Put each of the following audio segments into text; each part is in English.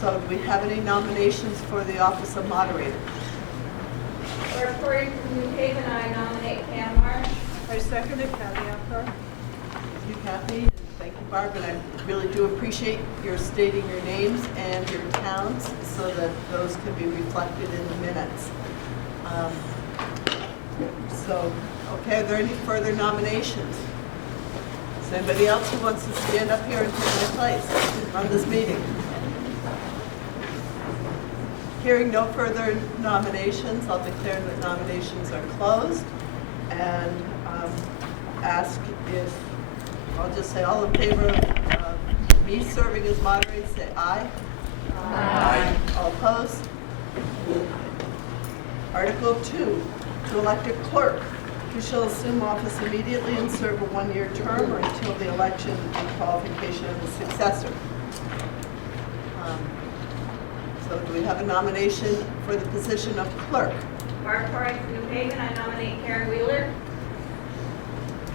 So do we have any nominations for the office of moderator? According to New Haven, I nominate Pam Marsh. I seconded Kathy Apgar. Thank you, Kathy. Thank you, Barb. And I really do appreciate your stating your names and your towns so that those can be reflected in the minutes. Okay, are there any further nominations? Is there anybody else who wants to stand up here and take my place on this meeting? Hearing no further nominations, I'll declare that nominations are closed and ask if, I'll just say all in favor of me serving as moderator, say aye. Aye. All opposed? Article 2, to elect a clerk who shall assume office immediately and serve a one-year term or until the election and qualification of the successor. So do we have a nomination for the position of clerk? According to New Haven, I nominate Karen Wheeler.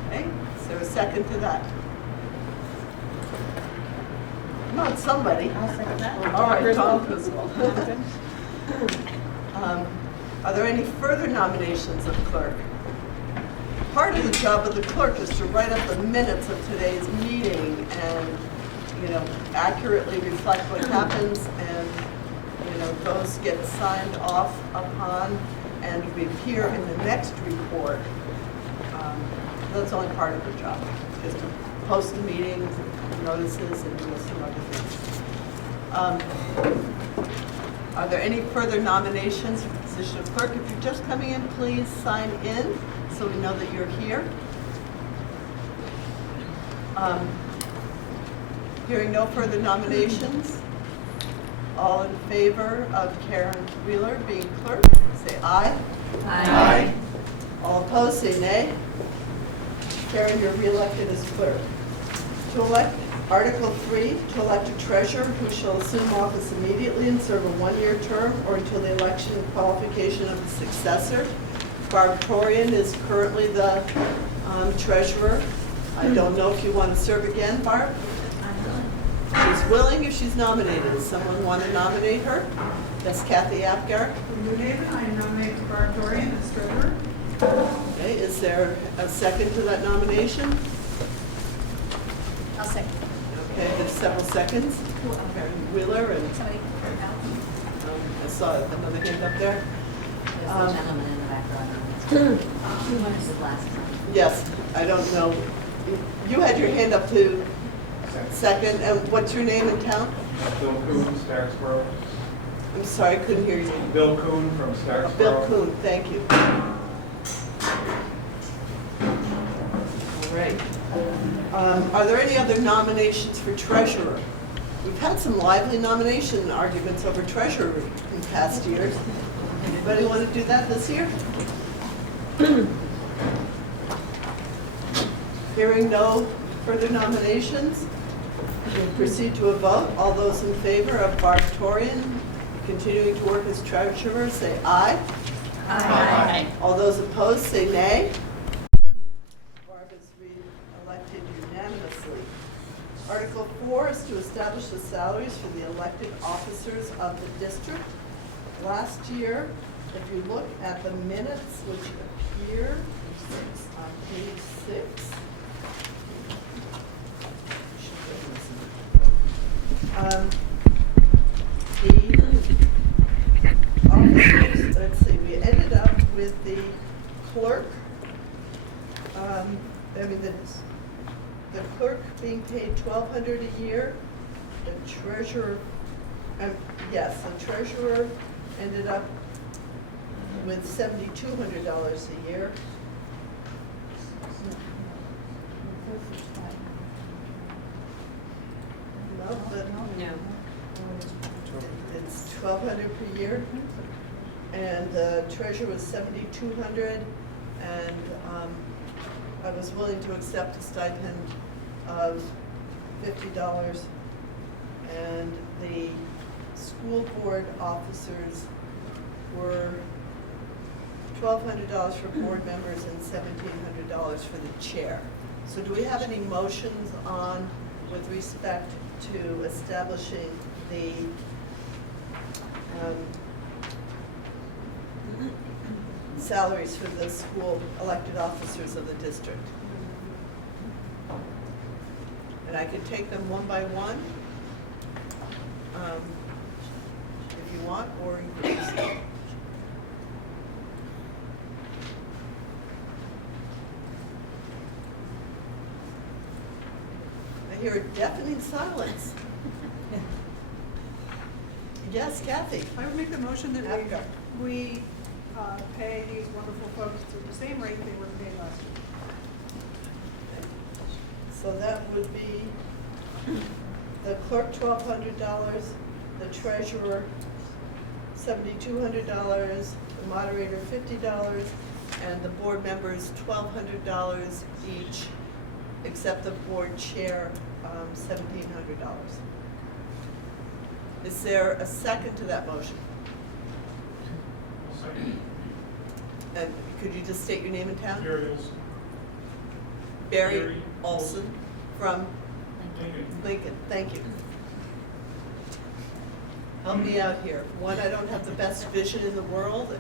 Okay, is there a second to that? Come on, somebody. I'll second that. All right, Tom Griswold. Are there any further nominations of clerk? Part of the job of the clerk is to write up the minutes of today's meeting and, accurately reflect what happens, and, those get signed off upon and appear in the next report. That's only part of the job, is to post the meetings, notices, and do some other things. Are there any further nominations for the position of clerk? If you're just coming in, please sign in so we know that you're here. Hearing no further nominations, all in favor of Karen Wheeler being clerk, say aye. Aye. All opposed, say nay. Karen, you're reelected as clerk. To elect, Article 3, to elect a treasurer who shall assume office immediately and serve a one-year term or until the election and qualification of the successor. Barb Torian is currently the treasurer. I don't know if you want to serve again, Barb? She's willing if she's nominated. Does someone want to nominate her? That's Kathy Apgar. From New Haven, I nominate Barb Dorian as treasurer. Okay, is there a second to that nomination? I'll second. Okay, there's several seconds. Karen Wheeler and Somebody I saw another hand up there. There's a gentleman in the background. This is last time. Yes, I don't know. You had your hand up to second, and what's your name and town? Bill Kuhn, Starksboro. I'm sorry, I couldn't hear you. Bill Kuhn from Starksboro. Bill Kuhn, thank you. All right. Are there any other nominations for treasurer? We've had some lively nomination arguments over treasurer in past years. Anybody want to do that this year? Hearing no further nominations, we'll proceed to a vote. All those in favor of Barb Torian continuing to work as treasurer, say aye. Aye. All those opposed, say nay. Barb is re-elected unanimously. Article 4 is to establish the salaries for the elected officers of the district. Last year, if you look at the minutes which appear on page 6, the officers, let's see, we ended up with the clerk, the clerk being paid $1,200 a year, the treasurer, yes, the treasurer ended up with $7,200 a year. No, but it's $1,200 per year, and the treasurer was $7,200, and I was willing to accept a stipend of $50, and the school board officers were $1,200 for board members and $1,700 for the chair. So do we have any motions on with respect to establishing the salaries for the school elected officers of the district. And I could take them one by one, if you want, or in groups. I hear a deafening silence. Yes, Kathy? I would make the motion that After. we pay these wonderful folks at the same rate they were paid last year. So that would be the clerk $1,200, the treasurer $7,200, the moderator $50, and the board members $1,200 each, except the board chair $1,700. Is there a second to that motion? Second. And could you just state your name and town? Burials. Barry Barry Olson from Lincoln. Lincoln, thank you. Help me out here. One, I don't have the best vision in the world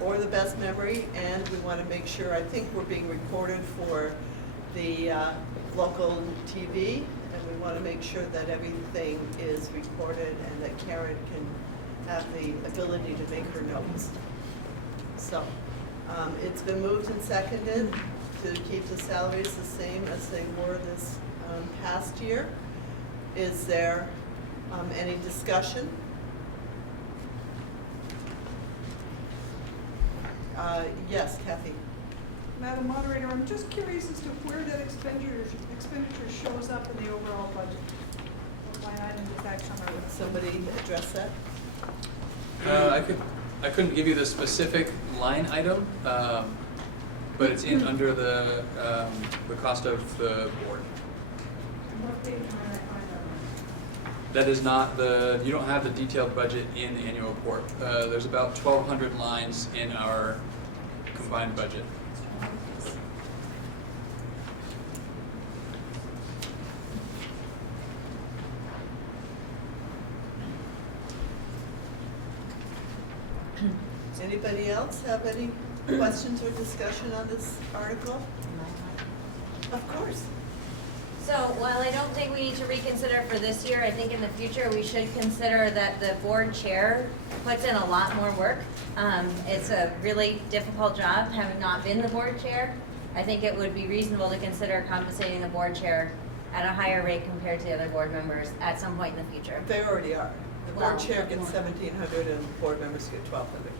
or the best memory, and we want to make sure, I think we're being recorded for the local TV, and we want to make sure that everything is recorded and that Karen can have the ability to make her notes. So, it's been moved and seconded to keep the salaries the same as they were this past year. Is there any discussion? Yes, Kathy? Madam Moderator, I'm just curious as to where that expenditure shows up in the overall budget. What line item does that come out of? Somebody address that? I couldn't give you the specific line item, but it's in under the cost of the board. What page am I at? That is not you don't have the detailed budget in the annual report. There's about 1,200 lines in our combined budget. Anybody else have any questions or discussion on this article? Of course. So while I don't think we need to reconsider for this year, I think in the future we should consider that the board chair puts in a lot more work. It's a really difficult job, having not been the board chair. I think it would be reasonable to consider compensating the board chair at a higher rate compared to the other board members at some point in the future. They already are. The Well, board chair gets 1,700 and board members get 1,200.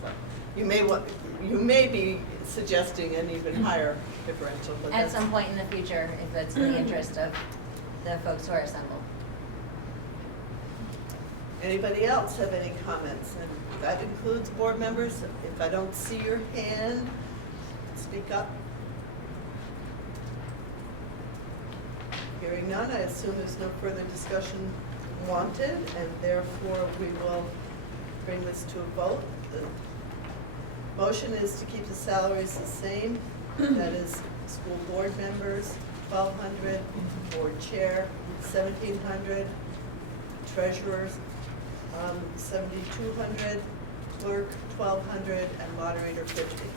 So you may be suggesting an even higher differential, but At that's. some point in the future, if it's in the interest of the folks who are assembled. Anybody else have any comments? And that includes board members. If I don't see your hand, speak up. Hearing none, I assume there's no further discussion wanted, and therefore we will bring this to a vote. The motion is to keep the salaries the same. That is, school board members, 1,200, board chair, 1,700, treasurers, 7,200, clerk, 1,200, and moderator, 50.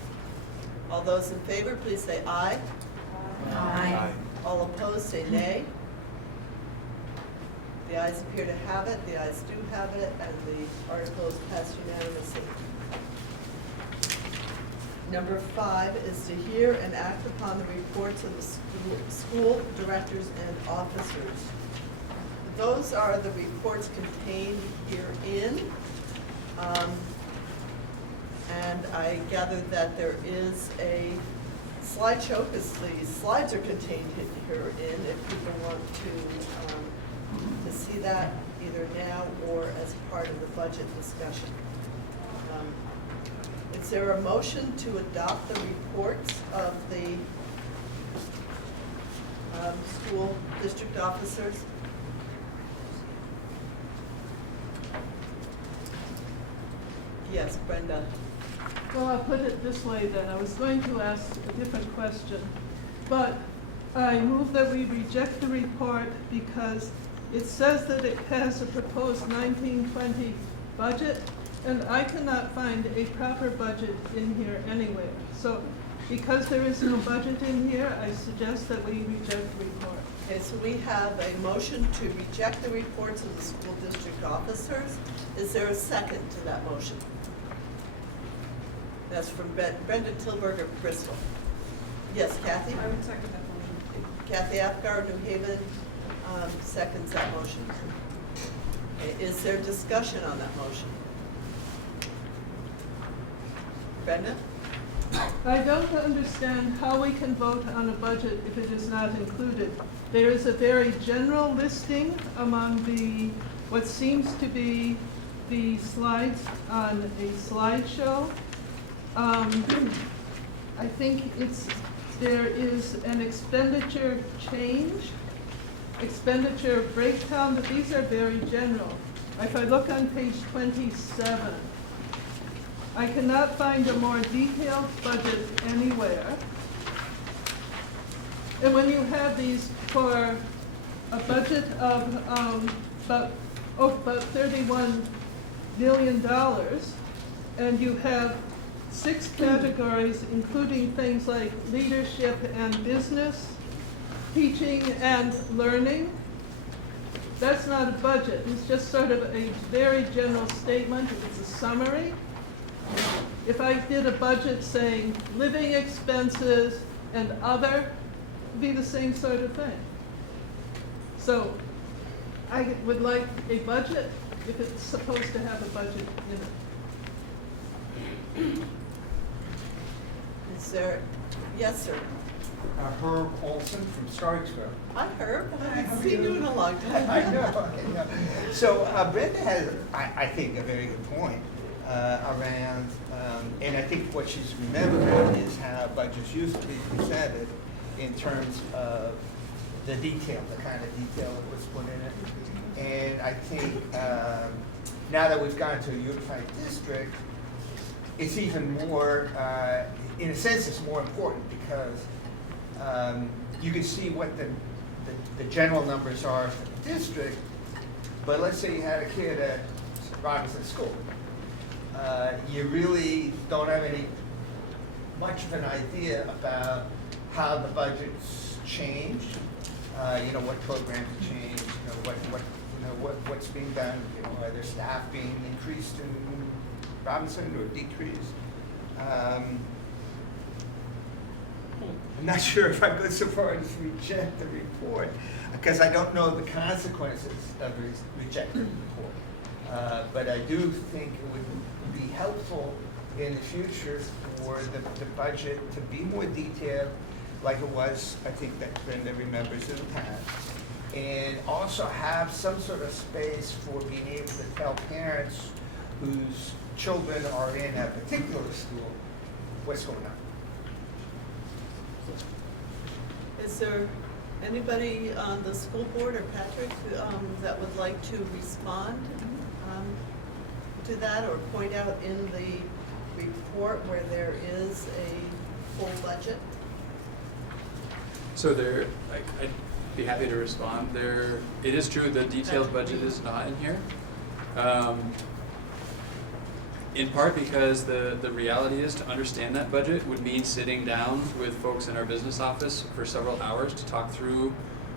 All those in favor, please say aye. Aye. All opposed, say nay. The ayes appear to have it, the ayes do have it, and the article is passed unanimously. Number 5 is to hear and act upon the reports of the school directors and officers. Those are the reports contained herein. And I gather that there is a slideshow, because the slides are contained herein, if people want to see that either now or as part of the budget discussion. Is there a motion to adopt the reports of the school district officers? Yes, Brenda. Well, I'll put it this way then. I was going to ask a different question, but I move that we reject the report because it says that it has a proposed 1920 budget, And I cannot find a proper budget in here anywhere. So because there is no budget in here, I suggest that we reject the report. Okay, so we have a motion to reject the reports of the school district officers. Is there a second to that motion? That's from Brenda Tilburg of Bristol. Yes, Kathy? I would second that motion. Kathy Apgar, New Haven, seconds that motion. Okay, is there discussion on that motion? Brenda? I don't understand how we can vote on a budget if it is not included. There is a very general listing among what seems to be the slides on a slideshow. I think there is an expenditure change, expenditure breakdown, but these are very general. If I look on page 27, I cannot find a more detailed budget anywhere. And when you have these for a budget of about $31 million, and you have 6 categories, including things like leadership and business, teaching and learning, that's not a budget. It's just sort of a very general statement. It's a summary. If I did a budget saying living expenses and other, it'd be the same sort of thing. So I would like a budget if it's supposed to have a budget in it. Is there, yes, sir. Herb Olson from Starksville. Hi, Herb. I haven't seen you in a long time. I know. So Brenda has, I think, a very good point around, and I think what she's remembering is how budgets used to be presented in terms of the detail, the kind of detail that was put in it. And I think now that we've gone to a unified district, it's even more, in a sense, it's more important because you can see what the general numbers are for the district, but let's say you had a kid at Robinson School. You really don't have much of an idea about how the budget's changed, what programs changed, what's being done, are there staff being increased in Robinson or decreased? I'm not sure if I go so far as to reject the report, because I don't know the consequences of rejecting the report. But I do think it would be helpful in the future for the budget to be more detailed, like it was, I think, that Brenda remembers in the past, and also have some sort of space for being able to tell parents whose children are in a particular school what's going on. Is there anybody on the school board or Patrick that would like to respond to that or point out in the report where there is a full budget? So I'd be happy to respond. It is true the detailed budget is not in here. In part because the reality is to understand that budget would mean sitting down with folks in our business office for several hours to talk through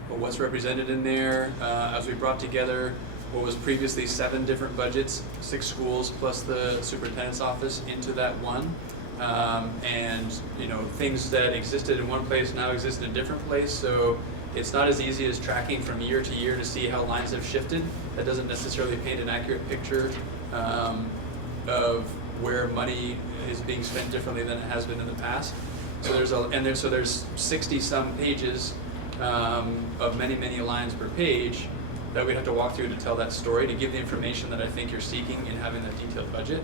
what's represented in there. As we brought together what was previously 7 different budgets, 6 schools plus the superintendent's office into that one. And things that existed in one place now exist in a different place. So it's not as easy as tracking from year to year to see how lines have shifted. That doesn't necessarily paint an accurate picture of where money is being spent differently than it has been in the past. So there's 60 some pages of many lines per page that we have to walk through to tell that story, to give the information that I think you're seeking in having that detailed budget.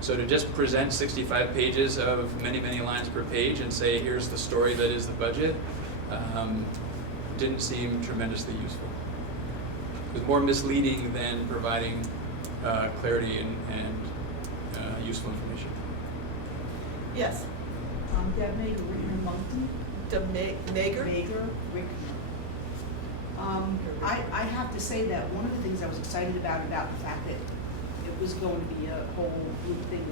So to just present 65 pages of many lines per page and say, here's the story that is the budget, didn't seem tremendously useful. It was more misleading than providing clarity and useful information. Yes. Deb Mager, Rickman Monkton. Mager? I have to say that one of the things I was excited about the fact that it was going to be a whole group thing.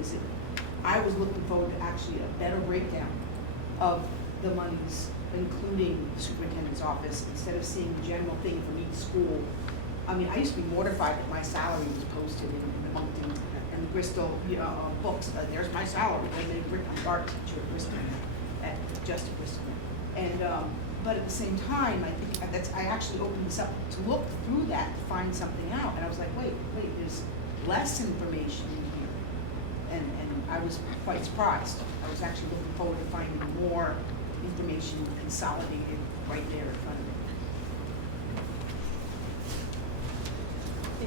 I was looking forward to actually a better breakdown of the monies, including the superintendent's office, instead of seeing the general thing from each school. I mean, I used to be mortified that my salary was posted in the Moncton and the Bristol books. There's my salary, when they written my art teacher at Bristol, just at Bristol. And, but at the same time, I think I actually opened this up to look through that to find something out. And I was like, wait, there's less information in here. And I was quite surprised. I was actually looking forward to finding more information consolidated right there in front of me.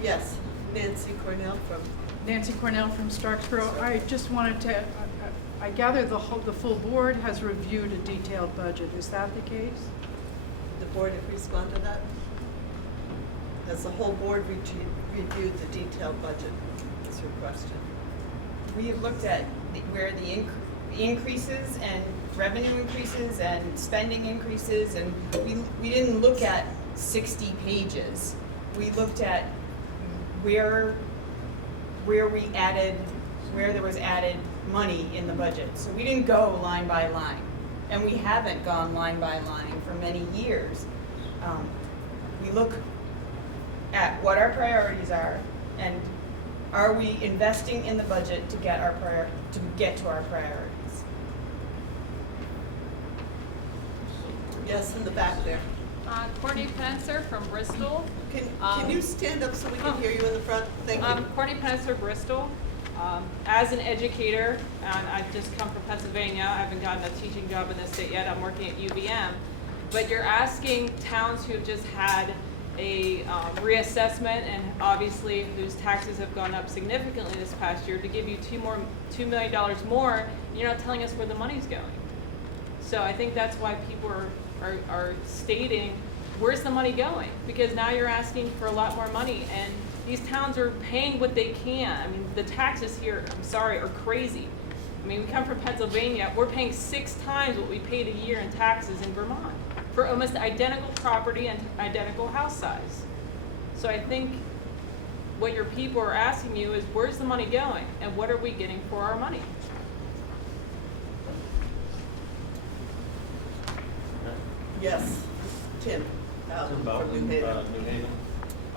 Yes, Nancy Cornell from, Nancy Cornell from Starksboro. I just wanted to, I gather the full board has reviewed a detailed budget. Is that the case? the board respond to that? Has the whole board reviewed the detailed budget, is your question? We looked at where the increases and revenue increases and spending increases, and we didn't look at 60 pages. We looked at where there was added money in the budget. So we didn't go line by line, and we haven't gone line by line for many years. We look at what our priorities are, and are we investing in the budget to get to our priorities? Yes, in the back there. Courtney Penser from Bristol. Can you stand up so we can hear you in the front? Thank you. Courtney Penser, Bristol. As an educator, and I've just come from Pennsylvania, I haven't gotten a teaching job in this state yet, I'm working at UVM. But you're asking towns who have just had a reassessment and obviously whose taxes have gone up significantly this past year to give you $2 million more, and you're not telling us where the money's going. So I think that's why people are stating, where's the money going? Because now you're asking for a lot more money, and these towns are paying what they can. I mean, the taxes here, I'm sorry, are crazy. I mean, we come from Pennsylvania, we're paying 6 times what we paid a year in taxes in Vermont for almost identical property and identical house size. So I think what your people are asking you is, where's the money going, and what are we getting for our money? Yes, Tim. Tim From Bowden, New Haven. New Haven.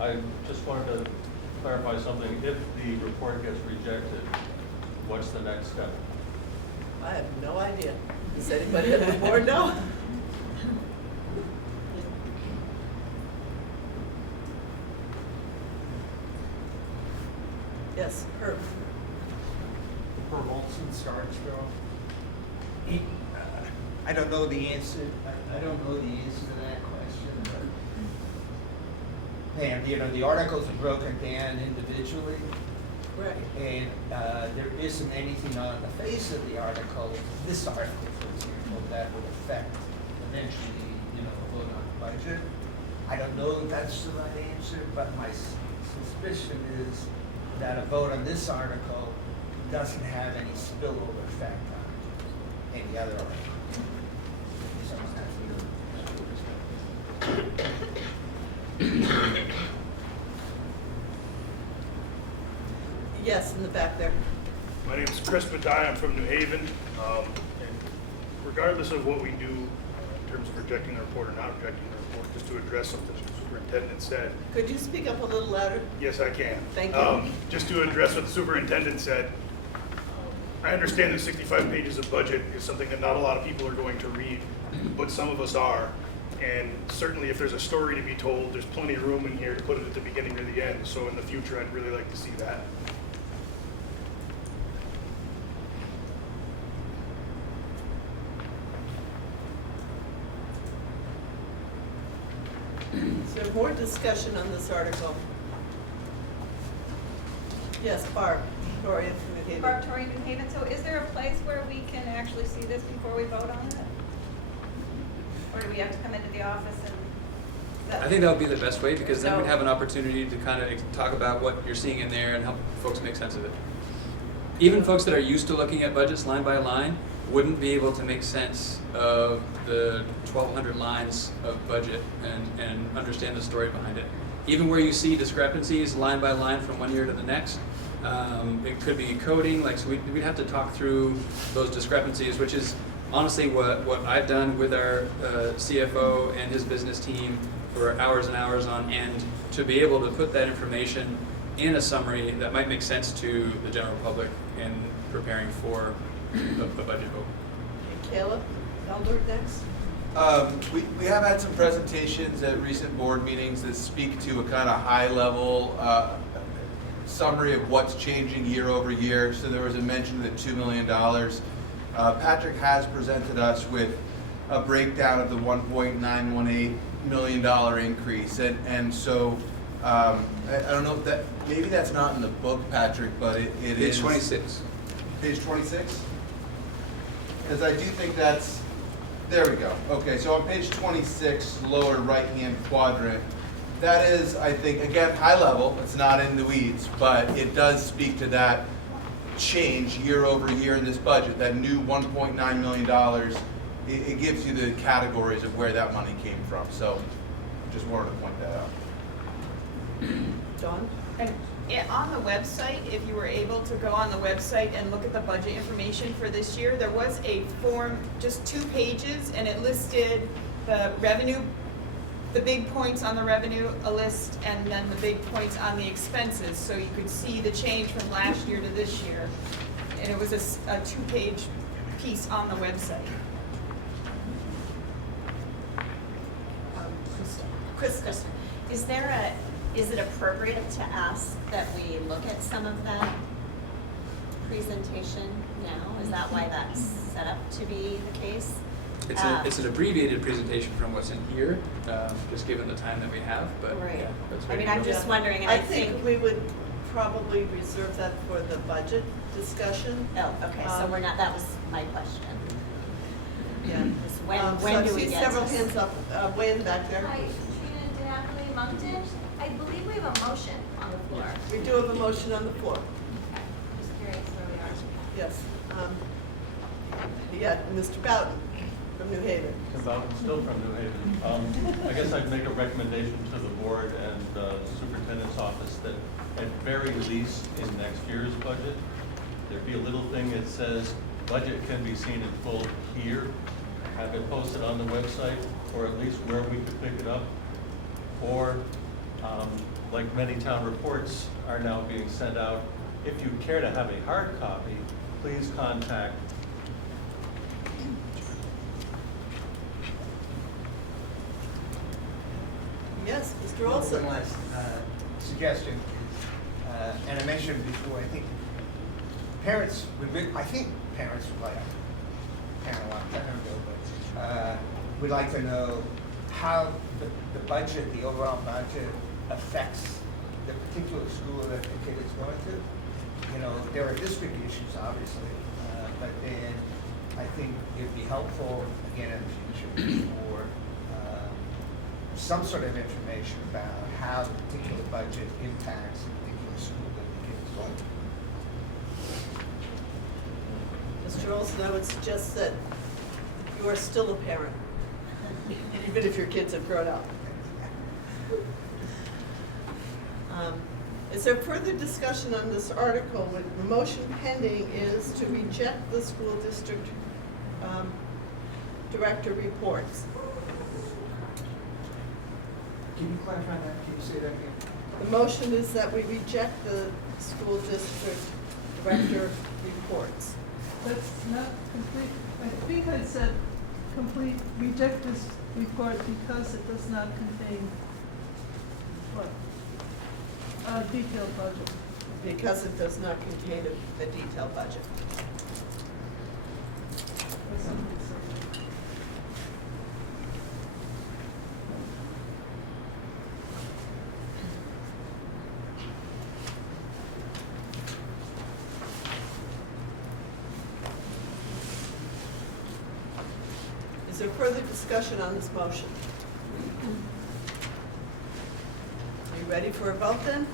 I just wanted to clarify something. If the report gets rejected, what's the next step? I have no idea. Does anybody on the board know? Yes, Herb. Herb Olson, Starksville. I don't know the answer. I don't know the answer to that question, but Pam, the articles are broken down individually, Right. and there isn't anything on the face of the article, this article, for example, that would affect eventually, a vote on the budget. I don't know if that's the right answer, but my suspicion is that a vote on this article doesn't have any spillover effect on any other article. Yes, in the back there. My name is Chris Badai. I'm from New Haven. And regardless of what we do in terms of rejecting the report or not rejecting the report, just to address something the superintendent said. Could you speak up a little louder? Yes, I can. Thank you. Just to address what the superintendent said, I understand that 65 pages of budget is something that not a lot of people are going to read, but some of us are. And certainly if there's a story to be told, there's plenty of room in here to put it at the beginning or the end. So in the future, I'd really like to see that. Is there more discussion on this article? Yes, Barb, Gloria from New Haven. Barb Torrey, New Haven. So is there a place where we can actually see this before we vote on it? Or do we have to come into the office and? I think that would be the best way, because then we'd have an opportunity to kind of talk about what you're seeing in there and help folks make sense of it. Even folks that are used to looking at budgets line by line wouldn't be able to make sense of the 1,200 lines of budget and understand the story behind it. Even where you see discrepancies line by line from one year to the next, It could be coding, like, so we'd have to talk through those discrepancies, which is honestly what I've done with our CFO and his business team for hours and hours on end, to be able to put that information in a summary that might make sense to the general public in preparing for the budget vote. Caleb, Elder next. We have had some presentations at recent board meetings that speak to a kind of high-level summary of what's changing year over year. So there was a mention of the $2 million. Patrick has presented us with a breakdown of the $1.918 million increase. And so I don't know if that, maybe that's not in the book, Patrick, but it is. Page 26. Page 26? Because I do think that's, there we go. Okay, so on page 26, lower right-hand quadrant, that is, I think, again, high level, it's not in the weeds, but it does speak to that change year over year in this budget, that new $1.9 million. It gives you the categories of where that money came from. So just wanted to point that out. Dawn? And on the website, if you were able to go on the website and look at the budget information for this year, there was a form, just 2 pages, and it listed the revenue, the big points on the revenue, a list, and then the big points on the expenses, so you could see the change from last year to this year. And it was a 2-page piece on the website. Krista. Is it appropriate to ask that we look at some of that presentation now? Is that why that's set up to be the case? It's an abbreviated presentation from what's in here, just given the time that we have, but Right. yeah, that's I ready mean, to I'm go. just wondering, and I think we would probably reserve that for the budget discussion. Oh, okay, so we're not, that was my question. Yeah. Is when So do I we see get several to- hands up, way in the back there. Hi, Trina DiNapoli Moncton. I believe we have a motion on the floor. We do have a motion on the floor. Okay, just curious where we are. Yes. Yeah, Mr. Bowden from New Haven. Still from New Haven. I guess I'd make a recommendation to the board and the superintendent's office that at very least in next year's budget, there'd be a little thing that says, budget can be seen in full here, have it posted on the website, or at least where we could pick it up. Or, like many town reports are now being sent out, if you care to have a hard copy, please contact Yes, Mr. Olson. One last suggestion, and I mentioned before, I think parents would, I think parents would like, parent a long time ago, but would like to know how the budget, the overall budget affects the particular school that the kid is going to. You know, there are district issues, obviously, but then I think it'd be helpful, again, in the future, for some sort of information about how the particular budget impacts the particular school that the kid is going to. Mr. Olson, I would suggest that you are still a parent, even if your kids have grown up. Is there further discussion on this article? With the motion pending is to reject the school district director reports. Can you clarify that? Can you say that again? The motion is that we reject the school district director reports. That's not complete. I think I said reject this report because it does not contain what? A detailed budget. Because it does not contain a detailed budget. Or something similar. Is there further discussion on this motion? Are you ready for a vote then?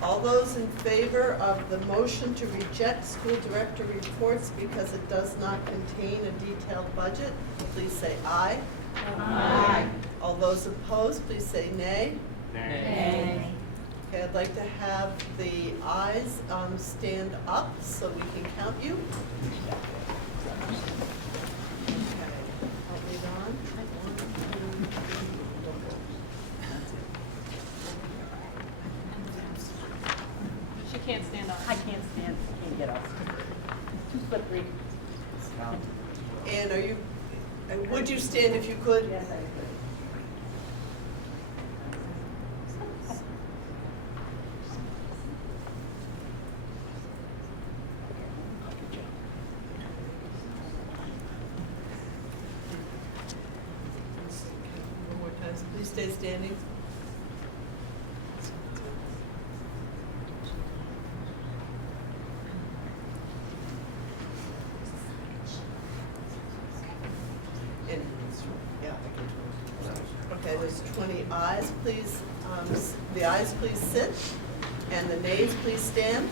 All those in favor of the motion to reject school director reports because it does not contain a detailed budget, please say aye. Aye. All those opposed, please say nay. Nay. Okay, I'd like to have the ayes stand up so we can count you. Okay, I'll lead on. 1, 2, 3, 4. She can't stand up. I can't stand, can't get up. Too slippery. And would you stand if you could? Yes, I could. One more time, please stay standing. And, yeah, okay, there's 20 ayes, please, the ayes please sit, and the nays please stand.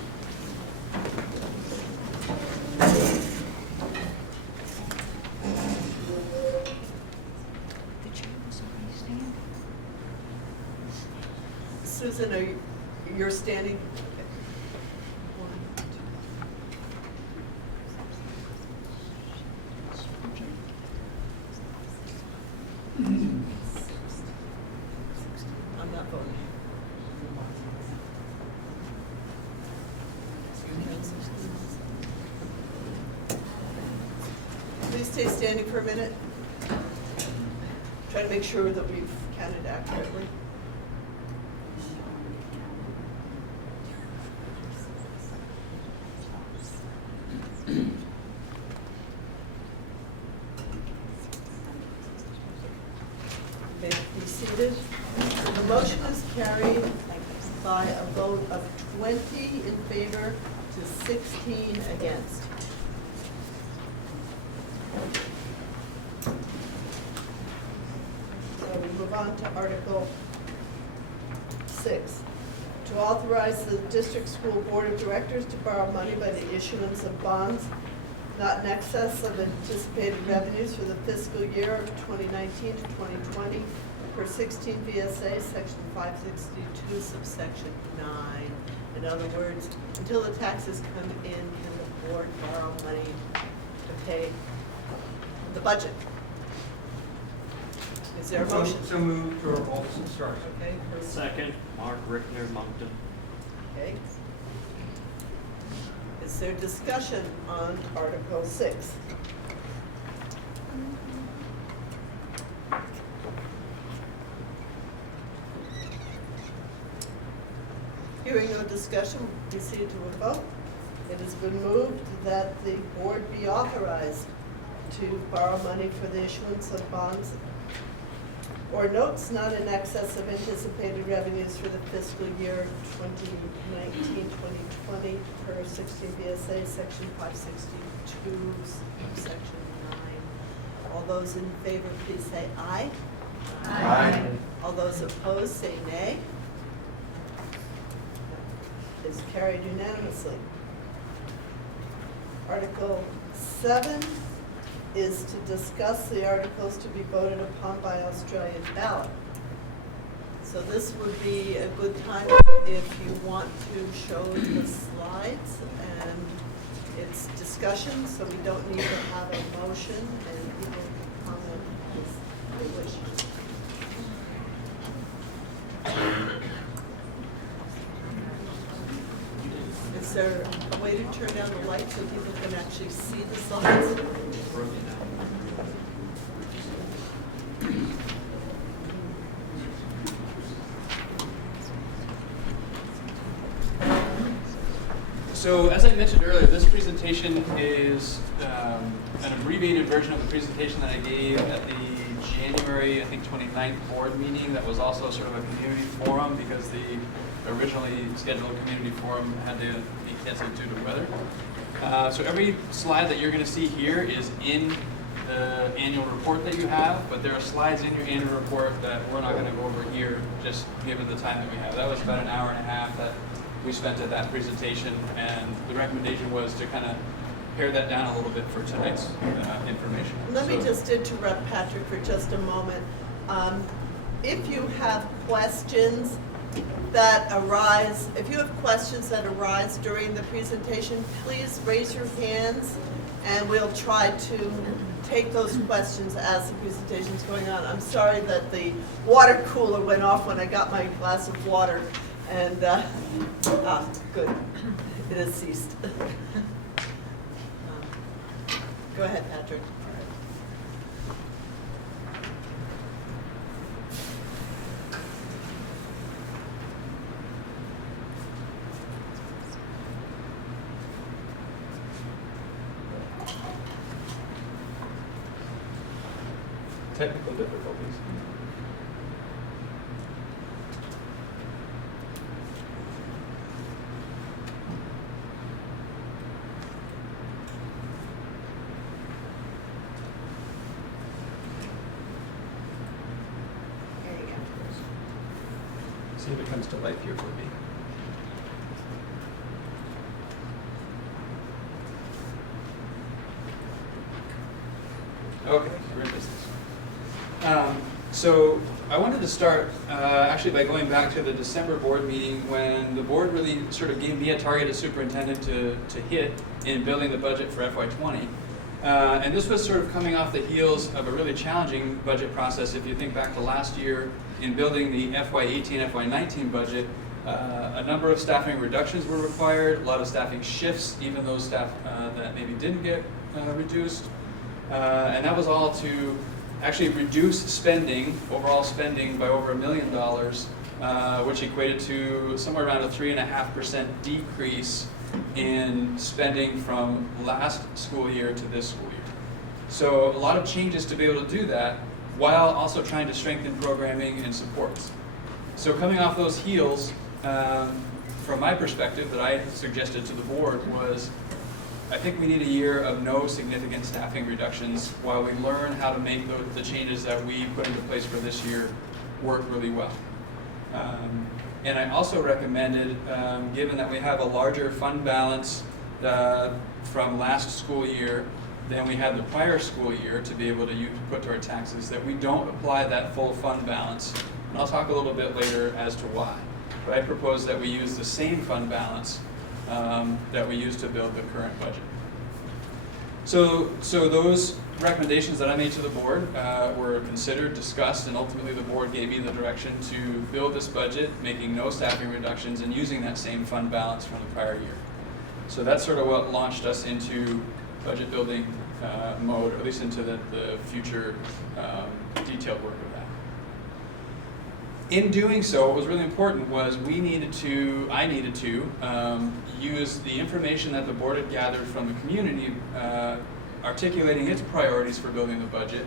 Susan, you're standing? Okay. 1, 2. I'm not voting. Please stay standing for a minute. Try to make sure that we've counted accurately. May be seated. The motion is carried by a vote of 20 in favor to 16 against. So we move on to Article 6. To authorize the district school board of directors to borrow money by the issuance of bonds not in excess of anticipated revenues for the fiscal year of 2019 to 2020 per 16 VSA, section 562, subsection 9. In other words, until the taxes come in, can the board borrow money to pay the budget? Is there a motion? So moved for Olson Starks. Okay. Second, Mark Rickner, Moncton. Okay. Is there discussion on Article 6? Hearing no discussion, we proceed to a vote. It has been moved that the board be authorized to borrow money for the issuance of bonds or notes not in excess of anticipated revenues for the fiscal year 2019-2020 per 16 VSA, section 562, section 9. All those in favor, please say aye. Aye. All those opposed, say nay. Is carried unanimously. Article 7 is to discuss the articles to be voted upon by Australian ballot. So this would be a good time if you want to show the slides, and it's discussion, so we don't need to have a motion, and people can comment as they wish. Is there a way to turn down the light so people can actually see the slides? So as I mentioned earlier, this presentation is an abbreviated version of the presentation that I gave at the January, I think, 29th board meeting. That was also sort of a community forum because the originally scheduled community forum had to be canceled due to weather. So every slide that you're going to see here is in the annual report that you have, but there are slides in your annual report that we're not going to go over here, just given the time that we have. That was about an hour and a half that we spent at that presentation, and the recommendation was to kind of pare that down a little bit for tonight's information. Let me just interrupt Patrick for just a moment. If you have questions that arise, if you have questions that arise during the presentation, please raise your hands and we'll try to take those questions as the presentation is going on. I'm sorry that the water cooler went off when I got my glass of water, and good, it has ceased. Go ahead, Patrick. Technical difficulties. There you go. See if it comes to life here for me. Okay, we're in business. So I wanted to start actually by going back to the December board meeting when the board really sort of gave me a target as superintendent to hit in building the budget for FY20. And this was sort of coming off the heels of a really challenging budget process. If you think back to last year in building the FY18, FY19 budget, a number of staffing reductions were required, a lot of staffing shifts, even those staff that maybe didn't get reduced. And that was all to actually reduce spending, overall spending, by over $1 million, which equated to somewhere around a 3.5% decrease in spending from last school year to this school year. So a lot of changes to be able to do that while also trying to strengthen programming and supports. So coming off those heels, from my perspective that I suggested to the board was, I think we need a year of no significant staffing reductions while we learn how to make the changes that we put into place for this year work really well. And I also recommended, given that we have a larger fund balance from last school year than we had the prior school year to be able to put to our taxes, that we don't apply that full fund balance. And I'll talk a little bit later as to why. But I propose that we use the same fund balance that we used to build the current budget. So those recommendations that I made to the board were considered, discussed, and ultimately the board gave me the direction to build this budget, making no staffing reductions and using that same fund balance from the prior year. So that's sort of what launched us into budget building mode, or at least into the future detailed work of that. In doing so, what was really important was I needed to use the information that the board had gathered from the community, articulating its priorities for building the budget,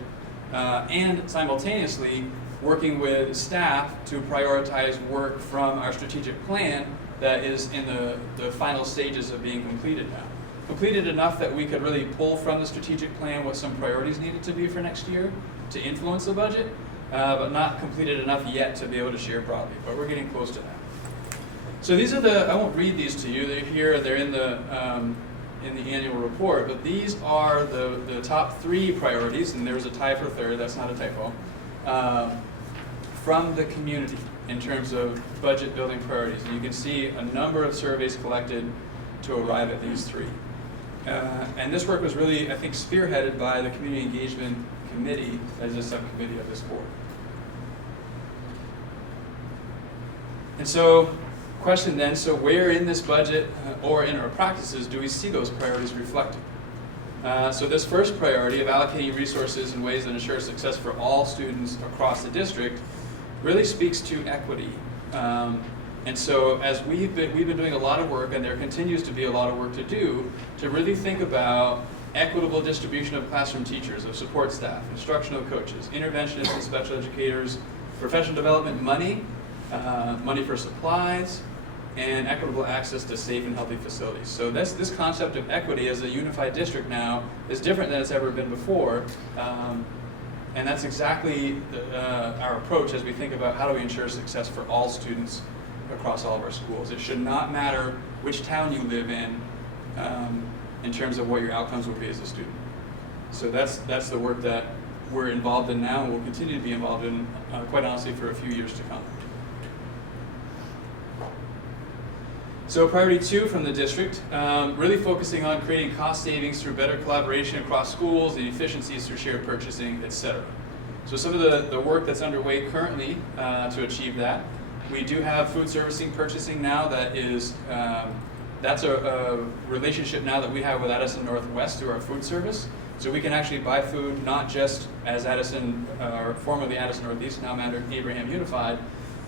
and simultaneously working with staff to prioritize work from our strategic plan that is in the final stages of being completed now. Completed enough that we could really pull from the strategic plan what some priorities needed to be for next year to influence the budget, but not completed enough yet to be able to share broadly, but we're getting close to that. So these are I won't read these to you, they're here, they're in the annual report, but these are the top 3 priorities, and there's a tie for third, that's not a typo, from the community in terms of budget building priorities. And you can see a number of surveys collected to arrive at these 3. And this work was really, I think, spearheaded by the Community Engagement Committee as a subcommittee of this board. And so, question then, so where in this budget or in our practices do we see those priorities reflected? So this first priority of allocating resources in ways that ensure success for all students across the district really speaks to equity. And so as we've been doing a lot of work, and there continues to be a lot of work to do, to really think about equitable distribution of classroom teachers, of support staff, instructional coaches, interventionists and special educators, professional development money, money for supplies, and equitable access to safe and healthy facilities. So this concept of equity as a unified district now is different than it's ever been before. And that's exactly our approach as we think about how do we ensure success for all students across all of our schools. It should not matter which town you live in terms of what your outcomes will be as a student. So that's the work that we're involved in now and will continue to be involved in, quite honestly, for a few years to come. So priority 2 from the district, really focusing on creating cost savings through better collaboration across schools and efficiencies through shared purchasing, etc. So some of the work that's underway currently to achieve that. We do have food servicing purchasing now that is, that's a relationship now that we have with Addison Northwest through our food service. So we can actually buy food not just as Addison, or formerly Addison Northeast, now Abraham Unified,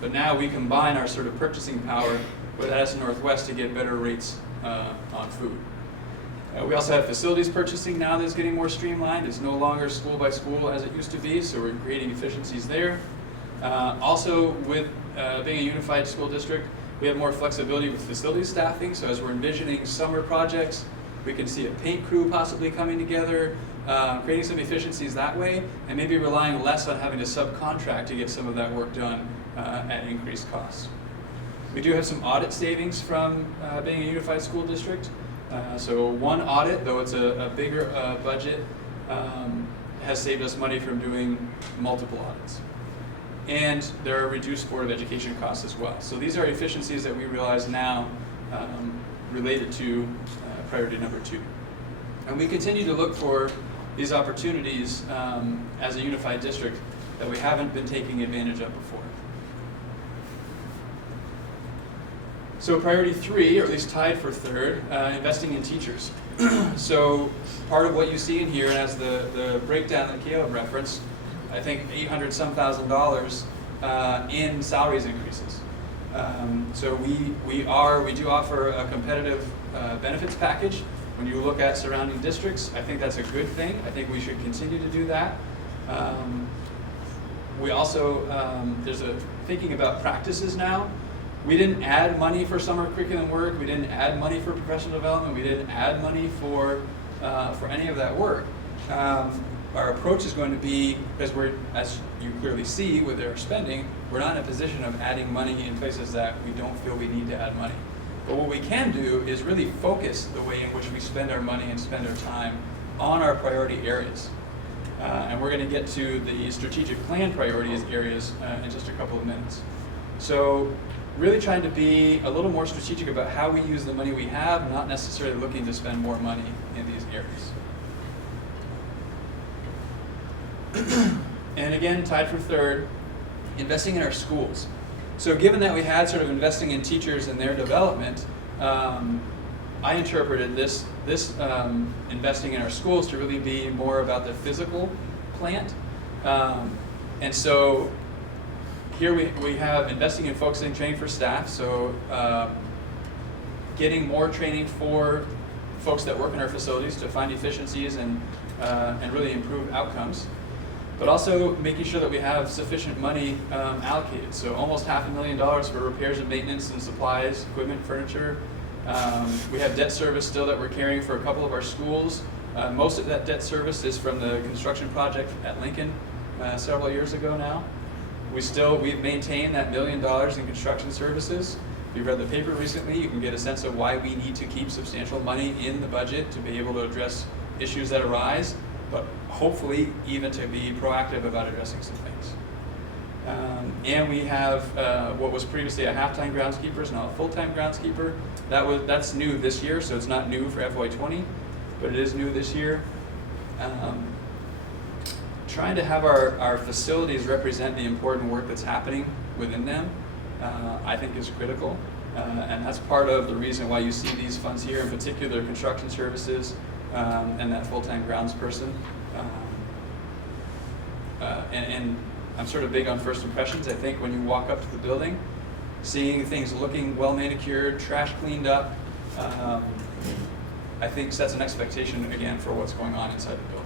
but now we combine our sort of purchasing power with Addison Northwest to get better rates on food. We also have facilities purchasing now that's getting more streamlined. It's no longer school by school as it used to be, so we're creating efficiencies there. Also, with being a unified school district, we have more flexibility with facilities staffing, so as we're envisioning summer projects, we can see a paint crew possibly coming together, creating some efficiencies that way, and maybe relying less on having to subcontract to get some of that work done at increased costs. We do have some audit savings from being a unified school district. So one audit, though it's a bigger budget, has saved us money from doing multiple audits. And there are reduced Board of Education costs as well. So these are efficiencies that we realize now related to priority number 2. And we continue to look for these opportunities as a unified district that we haven't been taking advantage of before. So priority 3, or at least tied for 3rd, investing in teachers. So part of what you see in here, and as the breakdown that Caleb referenced, I think $800-some-thousand in salaries increases. So we do offer a competitive benefits package. When you look at surrounding districts, I think that's a good thing. I think we should continue to do that. We also, there's a thinking about practices now. We didn't add money for summer curriculum work. We didn't add money for professional development. We didn't add money for any of that work. Our approach is going to be, because we're, as you clearly see with their spending, we're not in a position of adding money in places that we don't feel we need to add money. But what we can do is really focus the way in which we spend our money and spend our time on our priority areas. And we're going to get to the strategic plan priorities areas in just a couple of minutes. So really trying to be a little more strategic about how we use the money we have, not necessarily looking to spend more money in these areas. And again, tied for 3rd, investing in our schools. So given that we had sort of investing in teachers and their development, I interpreted this investing in our schools to really be more about the physical plant. And so here we have investing in focusing training for staff, so getting more training for folks that work in our facilities to find efficiencies and really improve outcomes. But also making sure that we have sufficient money allocated. So almost $500,000 for repairs and maintenance and supplies, equipment, furniture. We have debt service still that we're carrying for a couple of our schools. Most of that debt service is from the construction project at Lincoln several years ago now. We've maintained that $1 million in construction services. If you've read the paper recently, you can get a sense of why we need to keep substantial money in the budget to be able to address issues that arise, but hopefully even to be proactive about addressing some things. And we have what was previously a half-time groundskeeper is now a full-time groundskeeper. That's new this year, so it's not new for FY20, but it is new this year. Trying to have our facilities represent the important work that's happening within them, I think is critical. And that's part of the reason why you see these funds here, in particular construction services and that full-time grounds person. And I'm sort of big on first impressions. I think when you walk up to the building, seeing things looking well manicured, trash cleaned up, I think sets an expectation again for what's going on inside the building.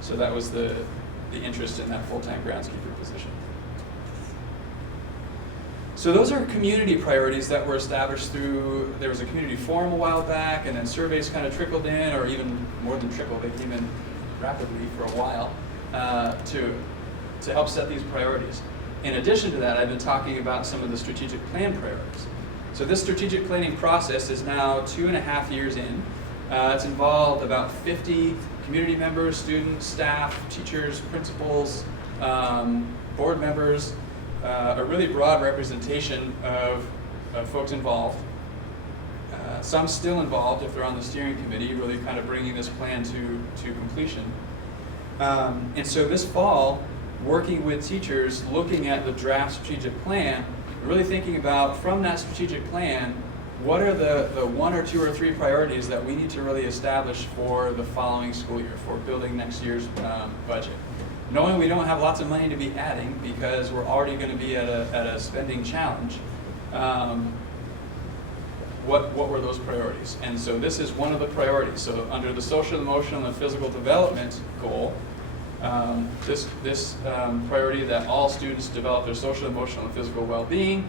So that was the interest in that full-time groundskeeper position. So those are community priorities that were established through, there was a community forum a while back, and then surveys kind of trickled in, or even more than trickled, they came in rapidly for a while to help set these priorities. In addition to that, I've been talking about some of the strategic plan priorities. So this strategic planning process is now 2.5 years in. It's involved about 50 community members, students, staff, teachers, principals, board members, a really broad representation of folks involved. Some still involved if they're on the steering committee, really kind of bringing this plan to completion. And so this fall, working with teachers, looking at the draft strategic plan, really thinking about from that strategic plan, what are the 1 or 2 or 3 priorities that we need to really establish for the following school year, for building next year's budget. Knowing we don't have lots of money to be adding because we're already going to be at a spending challenge, what were those priorities? And so this is one of the priorities. So under the social, emotional, and physical development goal, this priority that all students develop their social, emotional, and physical well-being,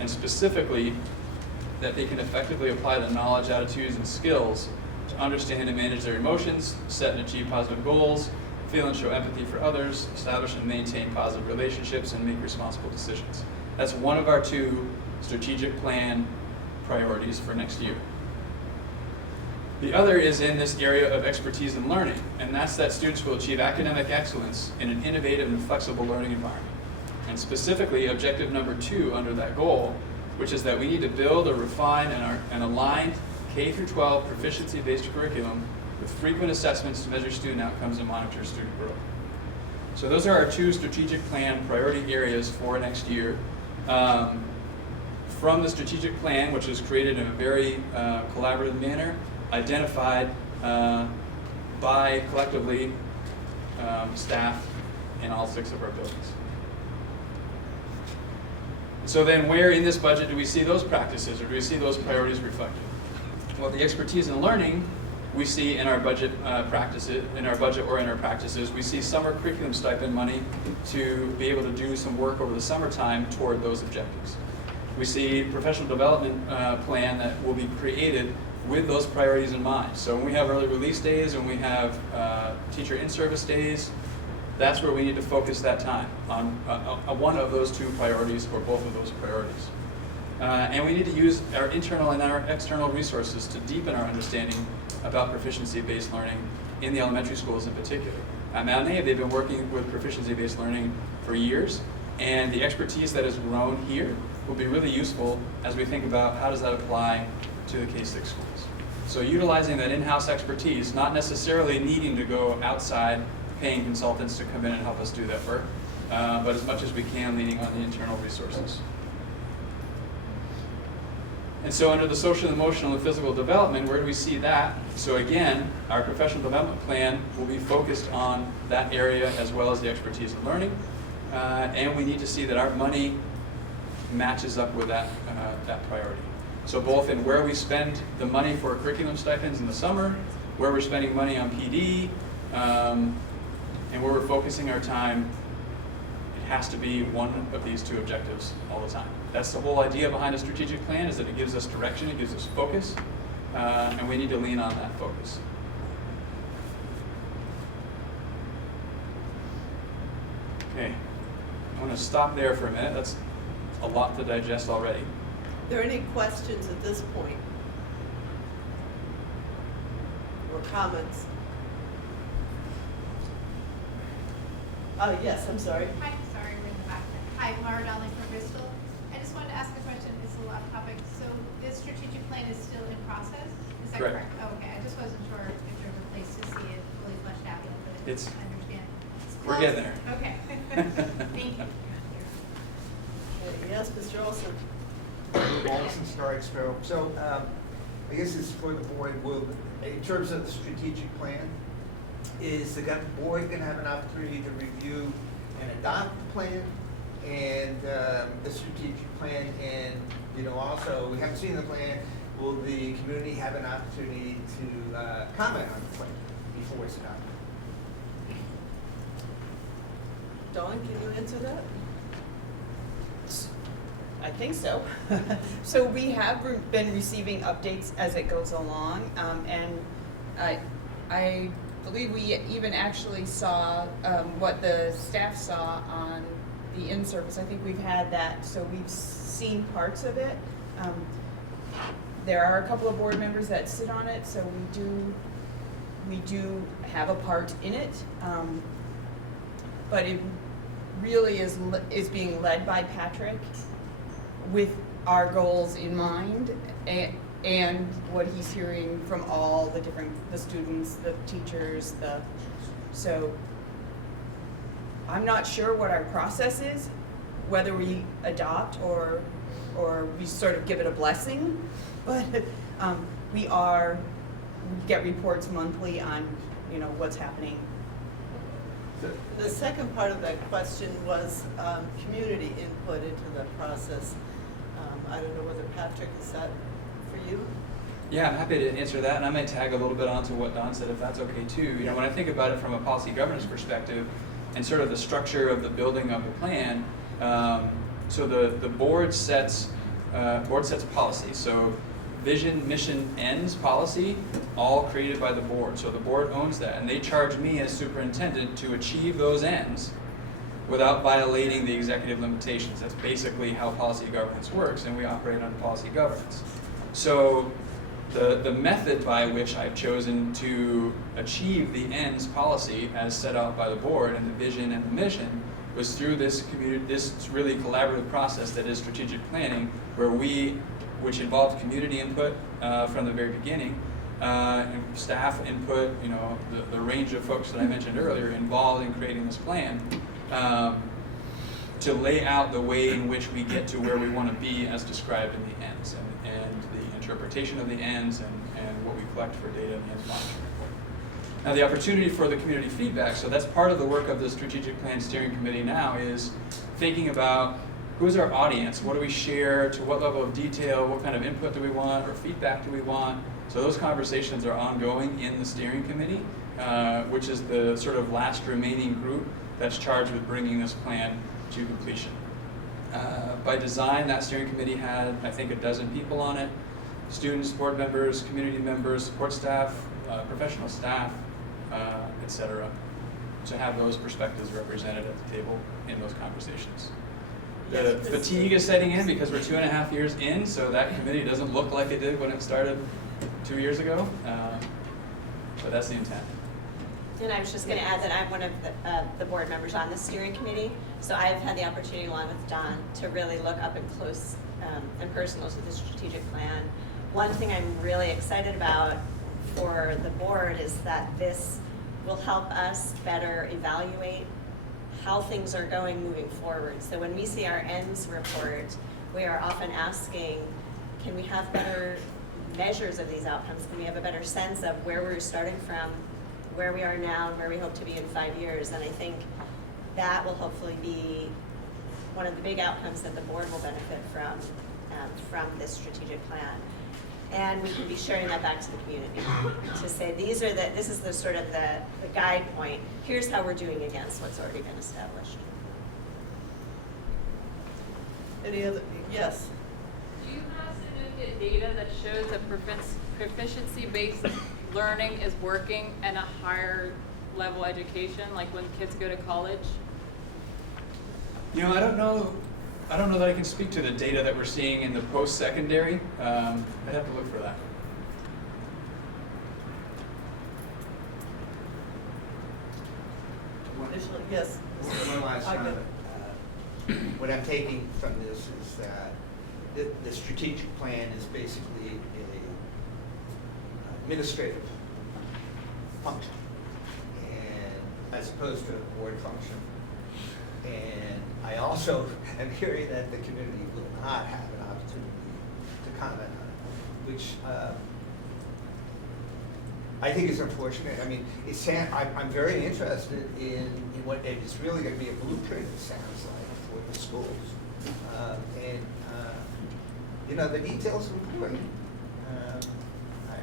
and specifically that they can effectively apply the knowledge, attitudes, and skills to understand and manage their emotions, set and achieve positive goals, feel and show empathy for others, establish and maintain positive relationships, and make responsible decisions. That's one of our 2 strategic plan priorities for next year. The other is in this area of expertise in learning, and that's that students will achieve academic excellence in an innovative and flexible learning environment. And specifically, objective number 2 under that goal, which is that we need to build a refined and aligned K-12 proficiency-based curriculum with frequent assessments to measure student outcomes and monitor student growth. So those are our 2 strategic plan priority areas for next year. From the strategic plan, which was created in a very collaborative manner, identified by collectively staff in all 6 of our buildings. So then where in this budget do we see those practices, or do we see those priorities reflected? Well, the expertise in learning we see in our budget practices, we see summer curriculum stipend money to be able to do some work over the summertime toward those objectives. We see professional development plan that will be created with those priorities in mind. So when we have early release days and we have teacher in-service days, that's where we need to focus that time on one of those 2 priorities or both of those priorities. And we need to use our internal and our external resources to deepen our understanding about proficiency-based learning in the elementary schools in particular. At Mount Nave, they've been working with proficiency-based learning for years, and the expertise that has grown here will be really useful as we think about how does that apply to the K-6 schools. So utilizing that in-house expertise, not necessarily needing to go outside paying consultants to come in and help us do that work, but as much as we can leaning on the internal resources. And so under the social, emotional, and physical development, where do we see that? So again, our professional development plan will be focused on that area as well as the expertise in learning. And we need to see that our money matches up with that priority. So both in where we spend the money for curriculum stipends in the summer, where we're spending money on PD, and where we're focusing our time, it has to be one of these 2 objectives all the time. That's the whole idea behind a strategic plan, is that it gives us direction, it gives us focus, and we need to lean on that focus. Okay, I'm going to stop there for a minute. That's a lot to digest already. Are there any questions at this point? Or comments? Yes, I'm sorry. Hi, sorry, we're in the back there. Hi, Mara Donnelly from Bristol. I just wanted to ask a question, it's a lot of topics. So this strategic plan is still in process? Is that Correct. correct? Oh, okay, I just wasn't sure if there was a place to see it fully fleshed out yet, but It's- I understand. It's we're close. getting there. Okay, thank you. Yes, Mr. Olson. Olson, Star Expo. So, I guess it's for the board, in terms of the strategic plan, is the board going to have an opportunity to review and adopt the plan and the strategic plan, and also we haven't seen the plan. Will the community have an opportunity to comment on the plan before it's adopted? Dawn, can you answer that? I think so. So we have been receiving updates as it goes along, and I believe we even actually saw what the staff saw on the in-service. I think we've had that, so we've seen parts of it. There are a couple of board members that sit on it, so we do have a part in it, but it really is being led by Patrick with our goals in mind and what he's hearing from all the students, the teachers, so I'm not sure what our process is, whether we adopt or we sort of give it a blessing, but we get reports monthly on, what's happening. The second part of that question was community input into the process. I don't know whether Patrick, is that for you? Yeah, I'm happy to answer that, and I might tag a little bit onto what Don said, if that's okay too. When I think about it from a policy governance perspective, and sort of the structure of the building of the plan, so the board sets policy. So vision, mission, ends policy, all created by the board. So the board owns that, and they charge me as superintendent to achieve those ends without violating the executive limitations. That's basically how policy governance works, and we operate on policy governance. So the method by which I've chosen to achieve the ends policy as set out by the board and the vision and the mission was through this really collaborative process that is strategic planning, which involved community input from the very beginning, and staff input, the range of folks that I mentioned earlier involved in creating this plan, to lay out the way in which we get to where we want to be as described in the ends, and the interpretation of the ends, and what we collect for data in the ends monitoring report. Now the opportunity for the community feedback, so that's part of the work of the Strategic Plan Steering Committee now, is thinking about who's our audience, what do we share, to what level of detail, what kind of input do we want, or feedback do we want. So those conversations are ongoing in the steering committee, which is the sort of last remaining group that's charged with bringing this plan to completion. By design, that steering committee had, I think, 12 people on it: students, board members, community members, support staff, professional staff, etc., to have those perspectives represented at the table in those conversations. The fatigue is setting in because we're 2.5 years in, so that committee doesn't look like it did when it started 2 years ago, but that's the intent. And I was just going to add that I'm one of the board members on the steering committee, so I've had the opportunity, along with Don, to really look up and close and personal to the strategic plan. One thing I'm really excited about for the board is that this will help us better evaluate how things are going moving forward. So when we see our ends report, we are often asking, can we have better measures of these outcomes? Can we have a better sense of where we're starting from, where we are now, and where we hope to be in 5 years? And I think that will hopefully be one of the big outcomes that the board will benefit from this strategic plan. And we can be sharing that back to the community to say, this is the sort of the guide point. Here's how we're doing against what's already been established. Any other, yes? Do you happen to get data that shows that proficiency-based learning is working at a higher level education, like when kids go to college? I don't know that I can speak to the data that we're seeing in the post-secondary. I'd have to look for that. Initially, yes. One last comment. What I'm taking from this is that the strategic plan is basically an administrative function, and as opposed to a board function. And I also am hearing that the community will not have an opportunity to comment on it, which I think is unfortunate. I mean, I'm very interested in what it is really going to be a blueprint, it sounds like, for the schools. The details are important.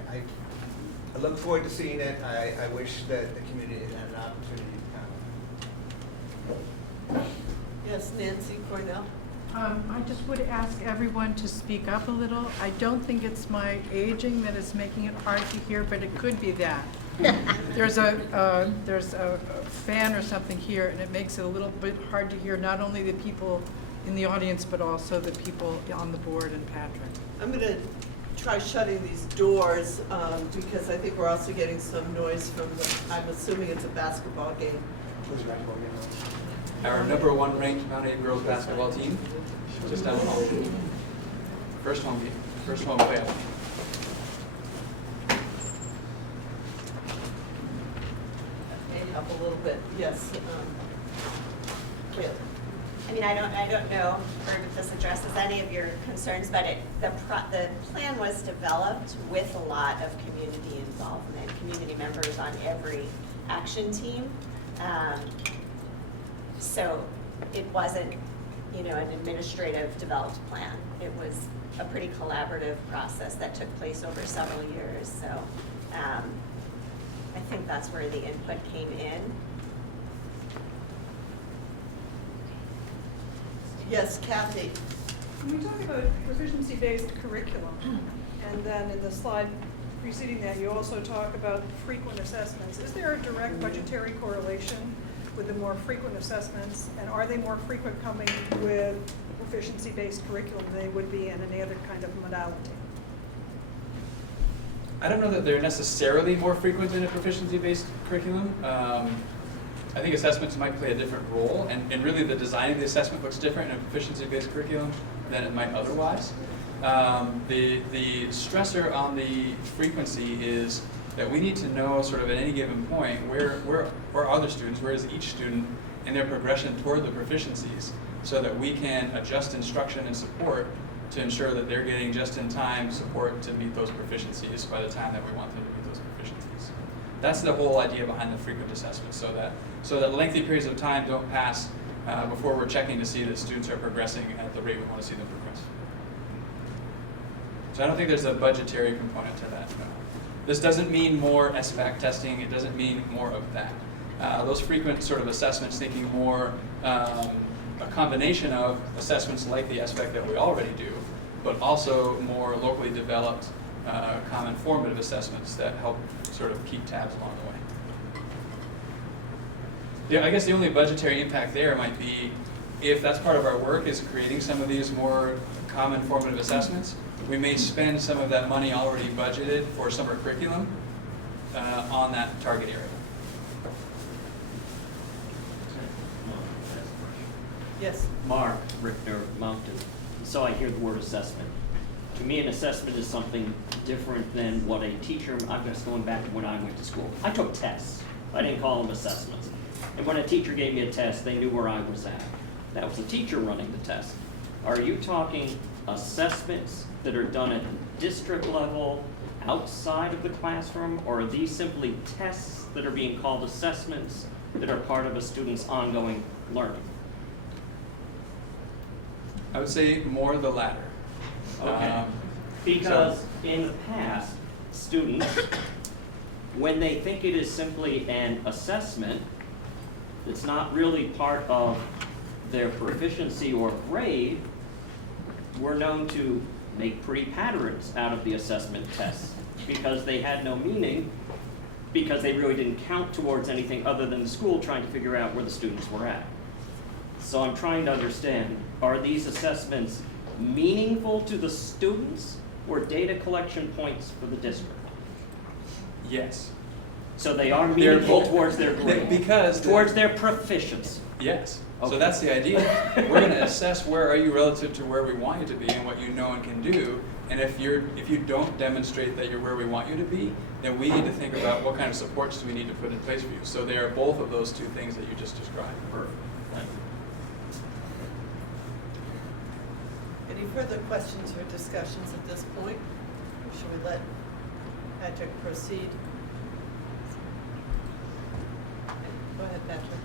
I look forward to seeing it. I wish that the community had an opportunity to comment. Yes, Nancy Cornell. I just would ask everyone to speak up a little. I don't think it's my aging that is making it hard to hear, but it could be that. There's a fan or something here, and it makes it a little bit hard to hear, not only the people in the audience, but also the people on the board and Patrick. I'm going to try shutting these doors because I think we're also getting some noise from I'm assuming it's a basketball game. Our #1 ranked Mount Airy girls basketball team, just down the hall. First home way up. Maybe up a little bit, yes. I mean, I don't know if this addresses any of your concerns, but the plan was developed with a lot of community involvement, community members on every action team. So it wasn't, an administrative developed plan. It was a pretty collaborative process that took place over several years. So I think that's where the input came in. Yes, Kathy? When we talk about proficiency-based curriculum, and then in the slide preceding that, you also talk about frequent assessments. Is there a direct budgetary correlation with the more frequent assessments, and are they more frequent coming with proficiency-based curriculum than they would be in any other kind of modality? I don't know that they're necessarily more frequent in a proficiency-based curriculum. I think assessments might play a different role, and really the design of the assessment looks different in a proficiency-based curriculum than it might otherwise. The stressor on the frequency is that we need to know sort of at any given point where are the students, where is each student in their progression toward the proficiencies, so that we can adjust instruction and support to ensure that they're getting just-in-time support to meet those proficiencies by the time that we want them to meet those proficiencies. That's the whole idea behind the frequent assessment, so that lengthy periods of time don't pass before we're checking to see that students are progressing at the rate we want to see them progress. So I don't think there's a budgetary component to that, no. This doesn't mean more SBAC testing, it doesn't mean more of that. Those frequent sort of assessments, thinking more a combination of assessments like the SBAC that we already do, but also more locally developed common formative assessments that help sort of keep tabs along the way. Yeah, I guess the only budgetary impact there might be if that's part of our work is creating some of these more common formative assessments, we may spend some of that money already budgeted for summer curriculum on that target area. Yes. Mark Rickner, Moncton. So I hear the word assessment. To me, an assessment is something different than what a teacher, I'm just going back to when I went to school. I took tests. I didn't call them assessments. And when a teacher gave me a test, they knew where I was at. That was the teacher running the test. Are you talking assessments that are done at the district level, outside of the classroom, or are these simply tests that are being called assessments that are part of a student's ongoing learning? I would say more the latter. Okay. Because in the past, students, when they think it is simply an assessment, it's not really part of their proficiency or grade, were known to make pretty patterns out of the assessment tests because they had no meaning, because they really didn't count towards anything other than the school trying to figure out where the students were at. So I'm trying to understand, are these assessments meaningful to the students or data collection points for the district? Yes. So they are meaningful towards their grade, towards their proficiency. Yes. Okay. So that's the idea. We're going to assess where are you relative to where we want you to be and what you know and can do. And if you don't demonstrate that you're where we want you to be, then we need to think about what kind of supports do we need to put in place for you. So they are both of those two things that you just described. Perfect. Thank you. Any further questions or discussions at this point? Or should we let Patrick proceed? Go ahead, Patrick.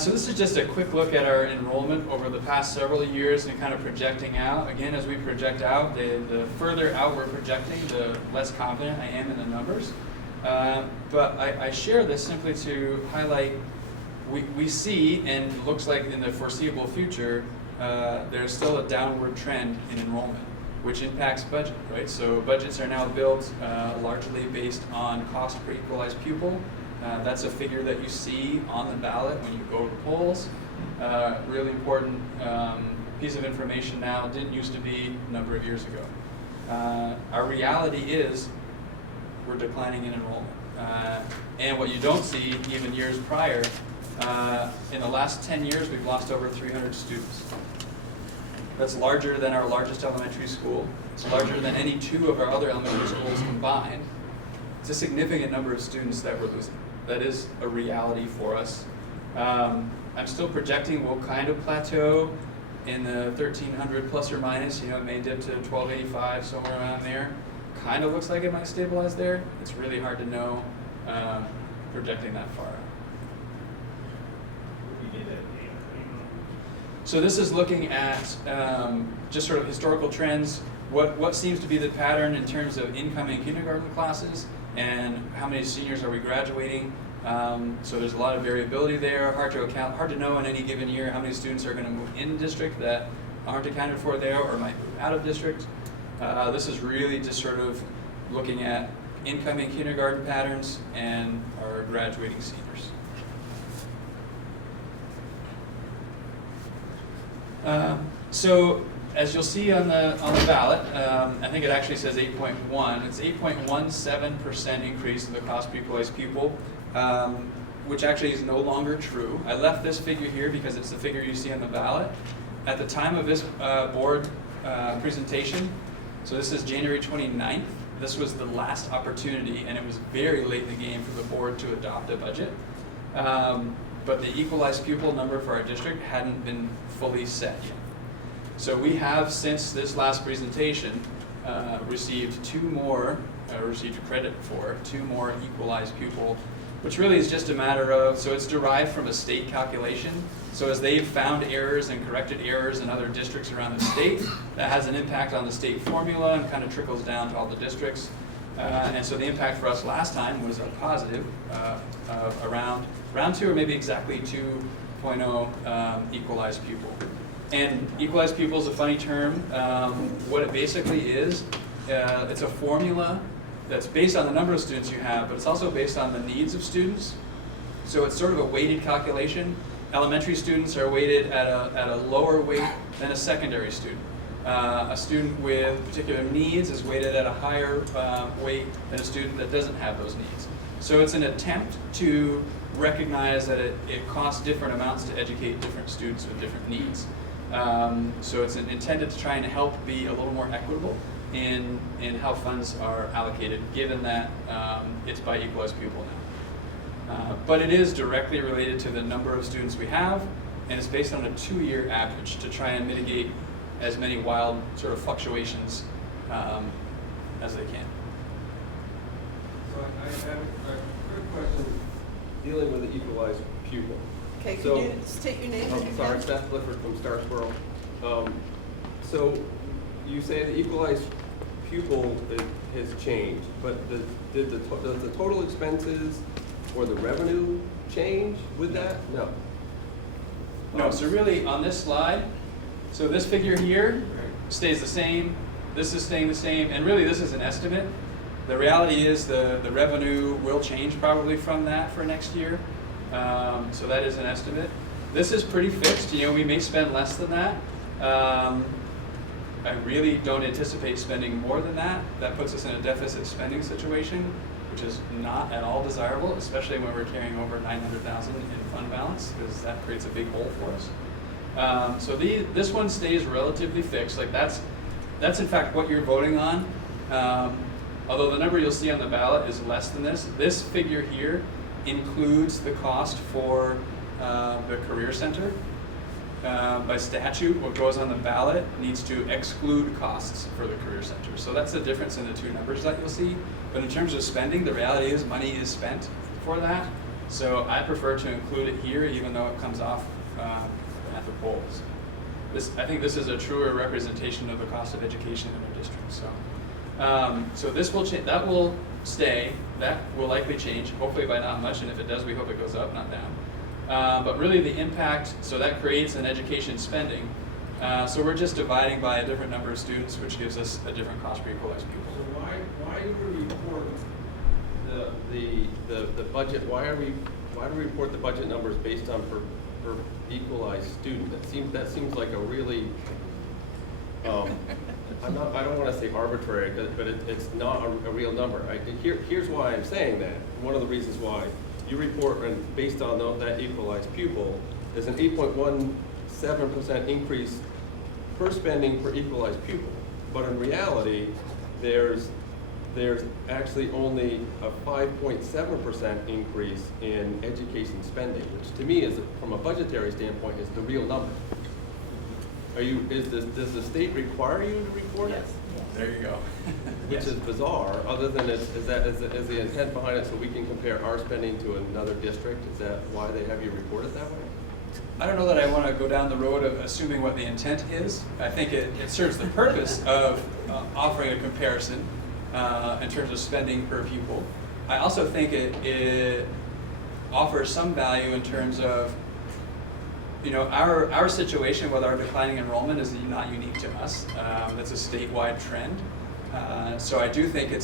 So this is just a quick look at our enrollment over the past several years and kind of projecting out. Again, as we project out, the further out we're projecting, the less confident I am in the numbers. But I share this simply to highlight we see, and looks like in the foreseeable future, there's still a downward trend in enrollment, which impacts budget, right? So budgets are now built largely based on cost per equalized pupil. That's a figure that you see on the ballot when you go to polls. Really important piece of information now, didn't used to be a number of years ago. Our reality is we're declining in enrollment. And what you don't see even years prior, in the last 10 years we've lost over 300 students. That's larger than our largest elementary school. It's larger than any two of our other elementary schools combined. It's a significant number of students that we're losing. That is a reality for us. I'm still projecting we'll kind of plateau in the 1,300 plus or minus. You know, it may dip to 1,285, somewhere around there. Kind of looks like it might stabilize there. It's really hard to know projecting that far out. So this is looking at just sort of historical trends, what seems to be the pattern in terms of incoming kindergarten classes and how many seniors are we graduating. So there's a lot of variability there, hard to know in any given year how many students are going to move in district that aren't accounted for there or might move out of district. This is really just sort of looking at incoming kindergarten patterns and our graduating seniors. So as you'll see on the ballot, I think it actually says 8.1. It's 8.17% increase in the cost per equalized pupil, which actually is no longer true. I left this figure here because it's the figure you see on the ballot. At the time of this board presentation, so this is January 29th, this was the last opportunity, and it was very late in the game for the board to adopt a budget. But the equalized pupil number for our district hadn't been fully set yet. So we have, since this last presentation, received credit for two more equalized pupil, which really is just a matter of, so it's derived from a state calculation. So as they've found errors and corrected errors in other districts around the state, that has an impact on the state formula and kind of trickles down to all the districts. And so the impact for us last time was a positive around round 2, or maybe exactly 2.0 equalized pupil. And equalized pupil is a funny term. What it basically is, it's a formula that's based on the number of students you have, but it's also based on the needs of students. So it's sort of a weighted calculation. Elementary students are weighted at a lower weight than a secondary student. A student with particular needs is weighted at a higher weight than a student that doesn't have those needs. So it's an attempt to recognize that it costs different amounts to educate different students with different needs. So it's intended to try and help be a little more equitable in how funds are allocated, given that it's by equalized pupil now. But it is directly related to the number of students we have, and it's based on a 2-year average to try and mitigate as many wild sort of fluctuations as they can. So I have a quick question dealing with the equalized pupil. Okay, can So, you state your name? I'm sorry, Seth Clifford from Star Squirrel. So you say the equalized pupil has changed, but does the total expenses or the revenue change with that? No. No, so really on this slide, so this figure here stays the same, this is staying the same, and really this is an estimate. The reality is the revenue will change probably from that for next year. So that is an estimate. This is pretty fixed, you know, we may spend less than that. I really don't anticipate spending more than that. That puts us in a deficit spending situation, which is not at all desirable, especially when we're carrying over $900,000 in fund balance, because that creates a big hole for us. So this one stays relatively fixed. Like that's in fact what you're voting on. Although the number you'll see on the ballot is less than this. This figure here includes the cost for the Career Center. By statute, what goes on the ballot needs to exclude costs for the Career Center. So that's the difference in the two numbers that you'll see. But in terms of spending, the reality is money is spent for that. So I prefer to include it here, even though it comes off at the polls. I think this is a truer representation of the cost of education in our district. So this will change. That will stay. That will likely change, hopefully by not much. And if it does, we hope it goes up, not down. But really the impact, so that creates an education spending. So we're just dividing by a different number of students, which gives us a different cost per equalized pupil. So why do we report the budget? Why do we report the budget numbers based on per equalized student? That seems like a really I don't want to say arbitrary, but it's not a real number. Here's why I'm saying that. One of the reasons why you report based on that equalized pupil, there's an 8.17% increase per spending per equalized pupil, but in reality, there's actually only a 5.7% increase in education spending, which to me is, from a budgetary standpoint, is the real number. Does the state require you to report it? There you go. Which is bizarre, other than is the intent behind it so we can compare our spending to another district? Is that why they have you report it that way? I don't know that I want to go down the road of assuming what the intent is. I think it serves the purpose of offering a comparison in terms of spending per pupil. I also think it offers some value in terms of, you know, our situation with our declining enrollment is not unique to us. That's a statewide trend. So I do think it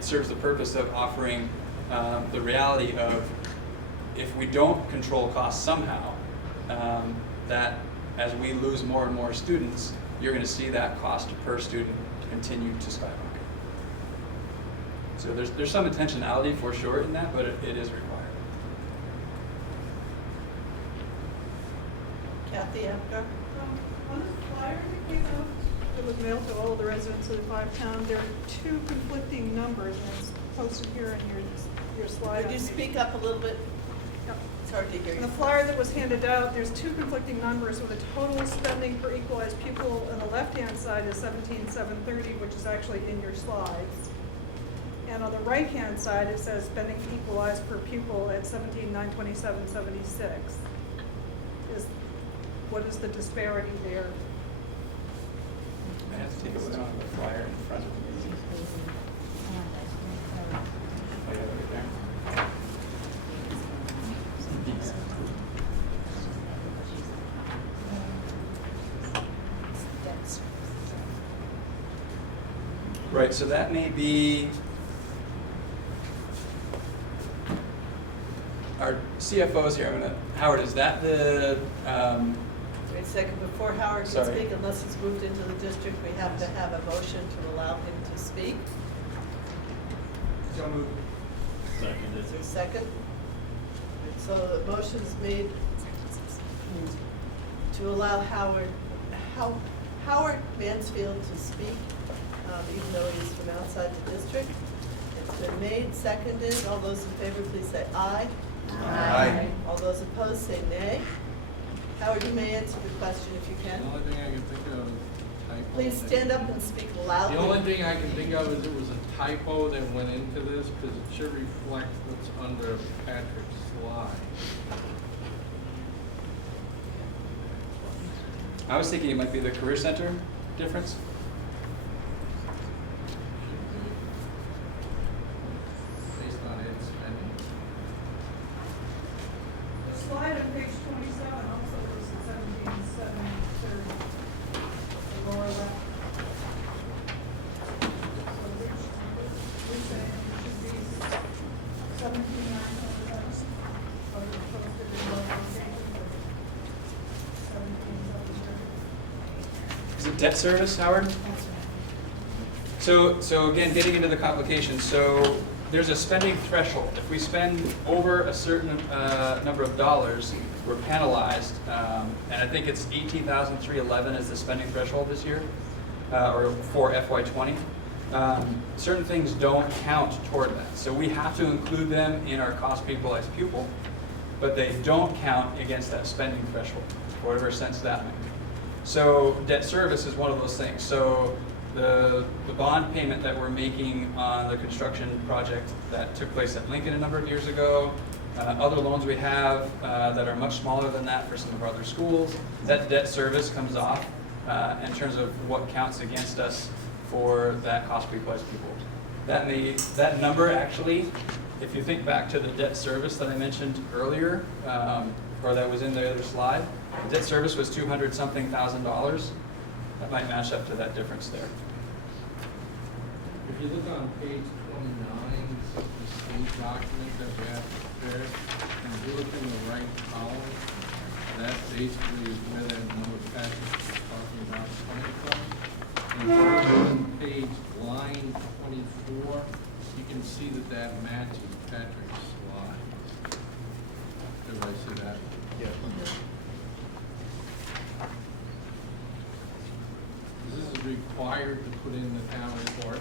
serves the purpose of offering the reality of, if we don't control costs somehow, that as we lose more and more students, you're going to see that cost per student continue to skyrocket. So there's some intentionality for sure in that, but it is required. Kathy Apgar? On the flyer that came out, that was mailed to all the residents of the 5 towns, there are 2 conflicting numbers, and it's posted here in your slide. Could you speak up a little bit? Yep. It's hard to hear In you. the flyer that was handed out, there's 2 conflicting numbers with a total spending per equalized pupil. On the left-hand side is 17,730, which is actually in your slides. And on the right-hand side, it says spending equalized per pupil at 17,927.76. What is the disparity there? I have to take a look at the flyer in front of me. Oh, yeah, right there. Right, so that may be our CFO's here. Howard, is that the? Wait a second, before Howard can Sorry. speak, unless he's moved into the district, we have to have a motion to allow him to speak. So moved. Is there a second? So the motion's made to allow Howard Mansfield to speak, even though he's from outside the district. It's been made, seconded. All those in favor, please say aye. Aye. All those opposed, say nay. Howard, you may answer the question if you can. The only thing I can think of is a typo. Please stand up and speak loudly. The only thing I can think of is it was a typo that went into this, because it should reflect what's under Patrick's slide. I was thinking it might be the Career Center difference. Based on its spending. The slide on page 27 also was 17,730, the lower left. So we're saying it should be 17,927, but it's posted in lower locations, 17,730. Is it debt service, Howard? So again, getting into the complications, so there's a spending threshold. If we spend over a certain number of dollars, we're penalized, and I think it's 18,311 is the spending threshold this year, or for FY20. Certain things don't count toward that, so we have to include them in our cost per equalized pupil, but they don't count against that spending threshold, for whatever sense that makes. So debt service is one of those things. So the bond payment that we're making on the construction project that took place at Lincoln a number of years ago, other loans we have that are much smaller than that for some of our other schools, that debt service comes off in terms of what counts against us for that cost per equalized pupil. That number actually, if you think back to the debt service that I mentioned earlier, or that was in the other slide, debt service was $200-something thousand. That might match up to that difference there. If you look on page 29, the state document that we have prepared, and if you look in the right column, that basically is where that number Patrick was talking about is coming from. And if you look on page line 24, you can see that matches Patrick's slide. Everybody see that? Yeah. required to put in the town reports.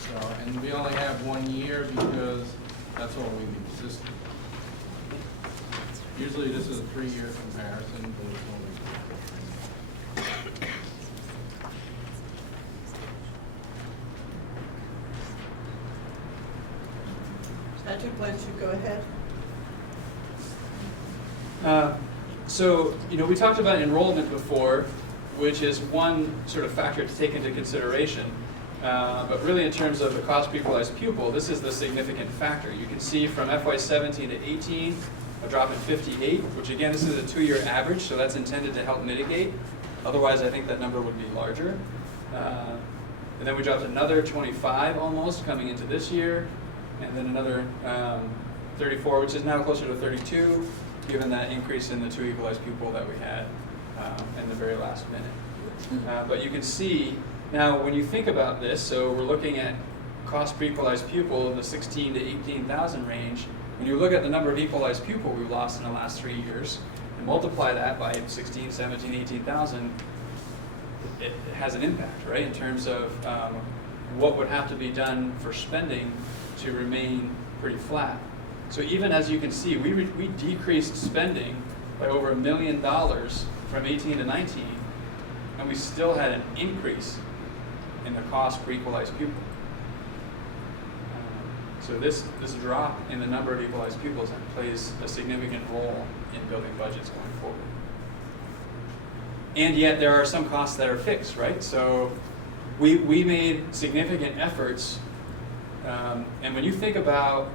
So, and we only have 1 year because that's all we've existed. Usually this is a 3-year comparison, but it's only. Patrick, why don't you go ahead? So, we talked about enrollment before, which is one sort of factor to take into consideration. But really in terms of the cost per equalized pupil, this is the significant factor. You can see from FY17 to 18, a drop in 58, which again, this is a 2-year average, so that's intended to help mitigate. Otherwise, I think that number would be larger. And then we dropped another 25 almost coming into this year, and then another 34, which is now closer to 32, given that increase in the 2 equalized pupil that we had in the very last minute. But you can see, now when you think about this, so we're looking at cost per equalized pupil in the 16 to 18,000 range. When you look at the number of equalized pupil we've lost in the last 3 years, and multiply that by 16, 17, 18,000, it has an impact, right, in terms of what would have to be done for spending to remain pretty flat. So even as you can see, we decreased spending by over $1 million from 18 to 19, and we still had an increase in the cost per equalized pupil. So this drop in the number of equalized pupils plays a significant role in building budgets going forward. And yet there are some costs that are fixed, right? So we made significant efforts, and when you think about,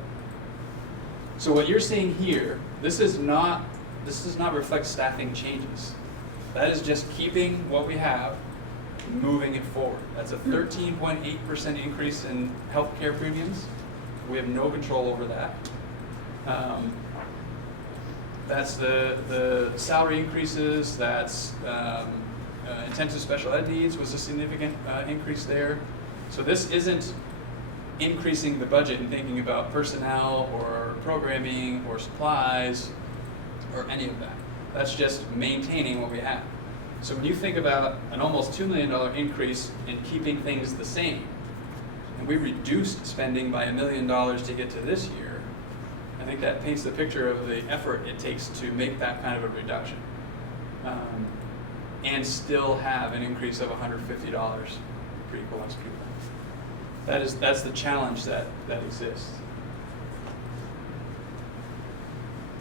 so what you're seeing here, this does not reflect staffing changes. That is just keeping what we have, moving it forward. That's a 13.8% increase in healthcare premiums. We have no control over that. That's the salary increases. That's intensive special ed needs was a significant increase there. So this isn't increasing the budget and thinking about personnel or programming or supplies or any of that. That's just maintaining what we have. So when you think about an almost $2 million increase in keeping things the same, and we reduced spending by $1 million to get to this year, I think that paints the picture of the effort it takes to make that kind of a reduction, and still have an increase of $150 per equalized pupil. That's the challenge that exists.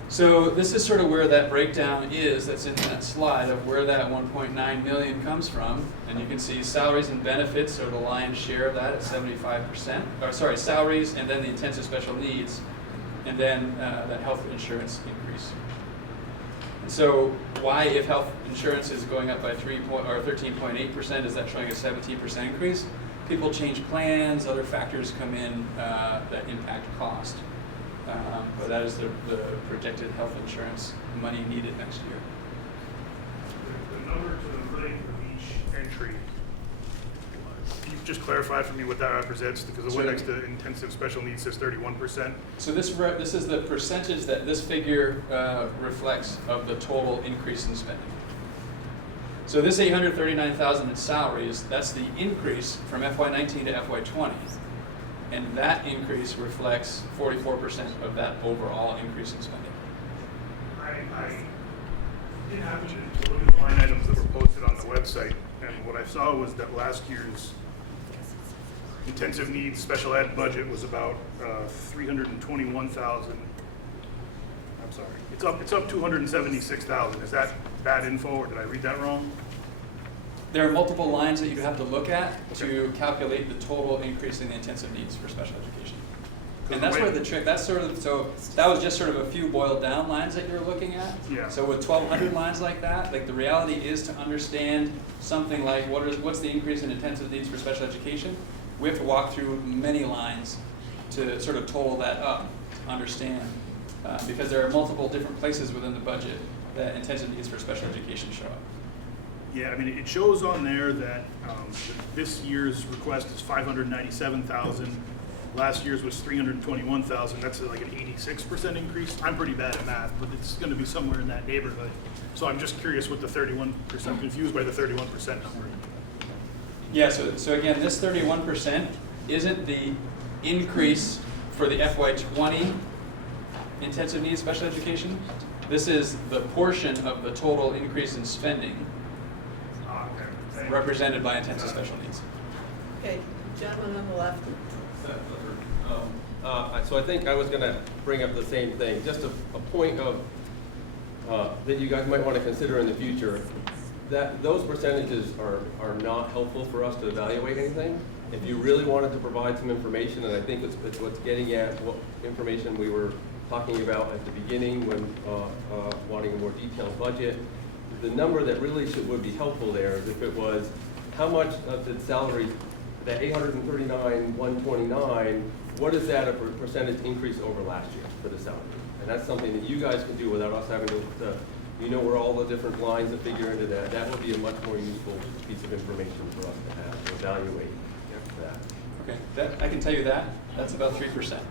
So this is sort of where that breakdown is that's in that slide of where that 1.9 million comes from. And you can see salaries and benefits are the lion's share of that at 75%. Or sorry, salaries and then the intensive special needs, and then that health insurance increase. And so why, if health insurance is going up by 13.8%, is that showing a 17% increase? People change plans, other factors come in that impact cost. But that is the projected health insurance money needed next year. The number to the right of each entry, can you just clarify for me what that represents? Because the one next to intensive special needs says 31%. So this is the percentage that this figure reflects of the total increase in spending. So this $839,000 in salaries, that's the increase from FY19 to FY20. And that increase reflects 44% of that overall increase in spending. I did happen to look at the line items that were posted on the website, and what I saw was that last year's intensive needs special ed budget was about 321,000. I'm sorry, it's up 276,000. Is that bad info, or did I read that wrong? There are multiple lines that you have to look at to calculate the total increase in the intensive needs for special education. And that's where the trick, that's sort of, so that was just sort of a few boiled down lines that you're looking at. Yeah. So with 1,200 lines like that, like the reality is to understand something like what's the increase in intensive needs for special education, we have to walk through many lines to sort of total that up, to understand. Because there are multiple different places within the budget that intensive needs for special education show up. Yeah, I mean, it shows on there that this year's request is 597,000. Last year's was 321,000. That's like an 86% increase. I'm pretty bad at math, but it's going to be somewhere in that neighborhood. So I'm just curious what the 31%, confused by the 31% number. Yeah, so again, this 31% isn't the increase for the FY20 intensive needs special education. This is the portion of the total increase in spending represented by intensive special needs. Okay, gentleman on the left. So I think I was going to bring up the same thing, just a point of that you guys might want to consider in the future. That those percentages are not helpful for us to evaluate anything. If you really wanted to provide some information, and I think it's what's getting at what information we were talking about at the beginning when wanting a more detailed budget, the number that really would be helpful there is if it was how much of the salary, that 839,129, what is that a percentage increase over last year for the salary? And that's something that you guys can do without us having to where all the different lines that figure into that. That would be a much more useful piece of information for us to have to evaluate that. Okay, I can tell you that. That's about 3%.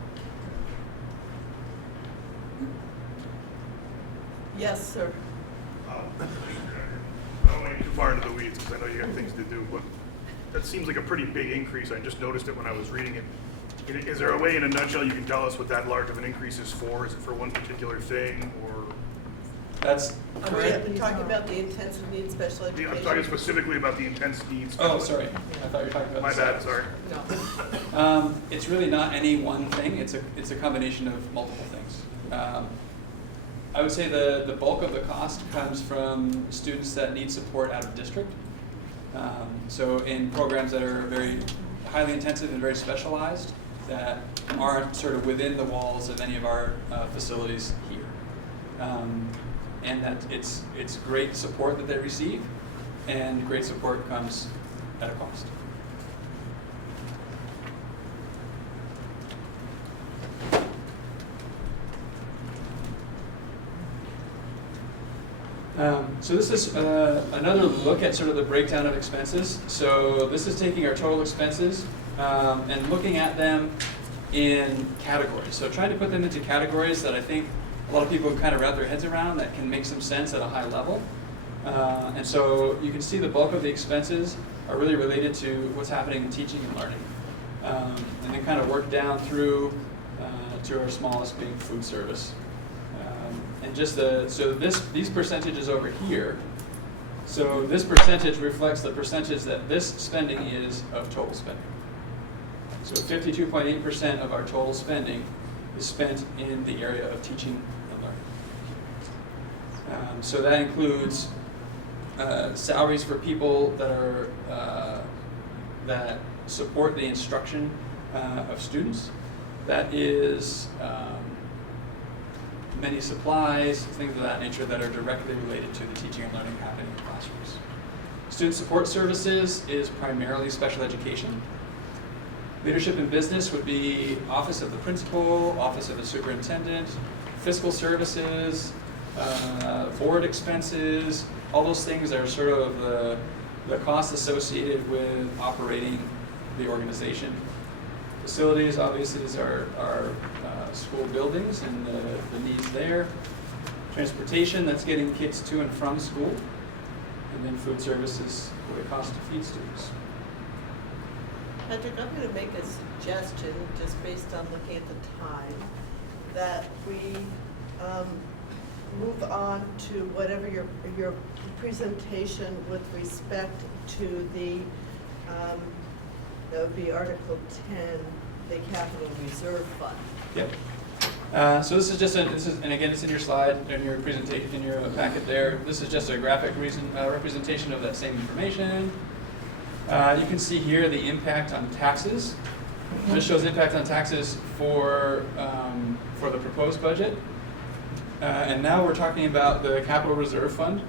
Yes, sir. I don't want to get too far into the weeds because I know you got things to do, but that seems like a pretty big increase. I just noticed it when I was reading it. Is there a way, in a nutshell, you can tell us what that large of an increase is for? Is it for one particular thing, or? That's Are we talking about the intensive needs special education? I'm talking specifically about the intense needs. Oh, sorry. I thought you were talking about My the bad, salaries. sorry. No. It's really not any one thing. It's a combination of multiple things. I would say the bulk of the cost comes from students that need support out of district. So in programs that are very highly intensive and very specialized, that aren't sort of within the walls of any of our facilities here. And that it's great support that they receive, and great support comes at a cost. So this is another look at sort of the breakdown of expenses. So this is taking our total expenses and looking at them in categories. So trying to put them into categories that I think a lot of people kind of wrap their heads around, that can make some sense at a high level. And so you can see the bulk of the expenses are really related to what's happening in teaching and learning. And then kind of work down through to our smallest being food service. And just these percentages over here, so this percentage reflects the percentage that this spending is of total spending. So 52.8% of our total spending is spent in the area of teaching and learning. So that includes salaries for people that are that support the instruction of students. That is many supplies, things of that nature that are directly related to the teaching and learning happening in classrooms. Student support services is primarily special education. Leadership and business would be office of the principal, office of the superintendent, fiscal services, board expenses, all those things are sort of the costs associated with operating the organization. Facilities obviously is our school buildings and the needs there. Transportation, that's getting kids to and from school. And then food services, what it costs to feed students. Patrick, I'm going to make a suggestion, just based on looking at the time, that we move on to whatever your presentation with respect to the, that would be Article 10, the Capital Reserve Fund. Yep. So this is just and again, it's in your slide, in your presentation, in your packet there. This is just a graphic representation of that same information. You can see here the impact on taxes. This shows impact on taxes for the proposed budget. And now we're talking about the Capital Reserve Fund.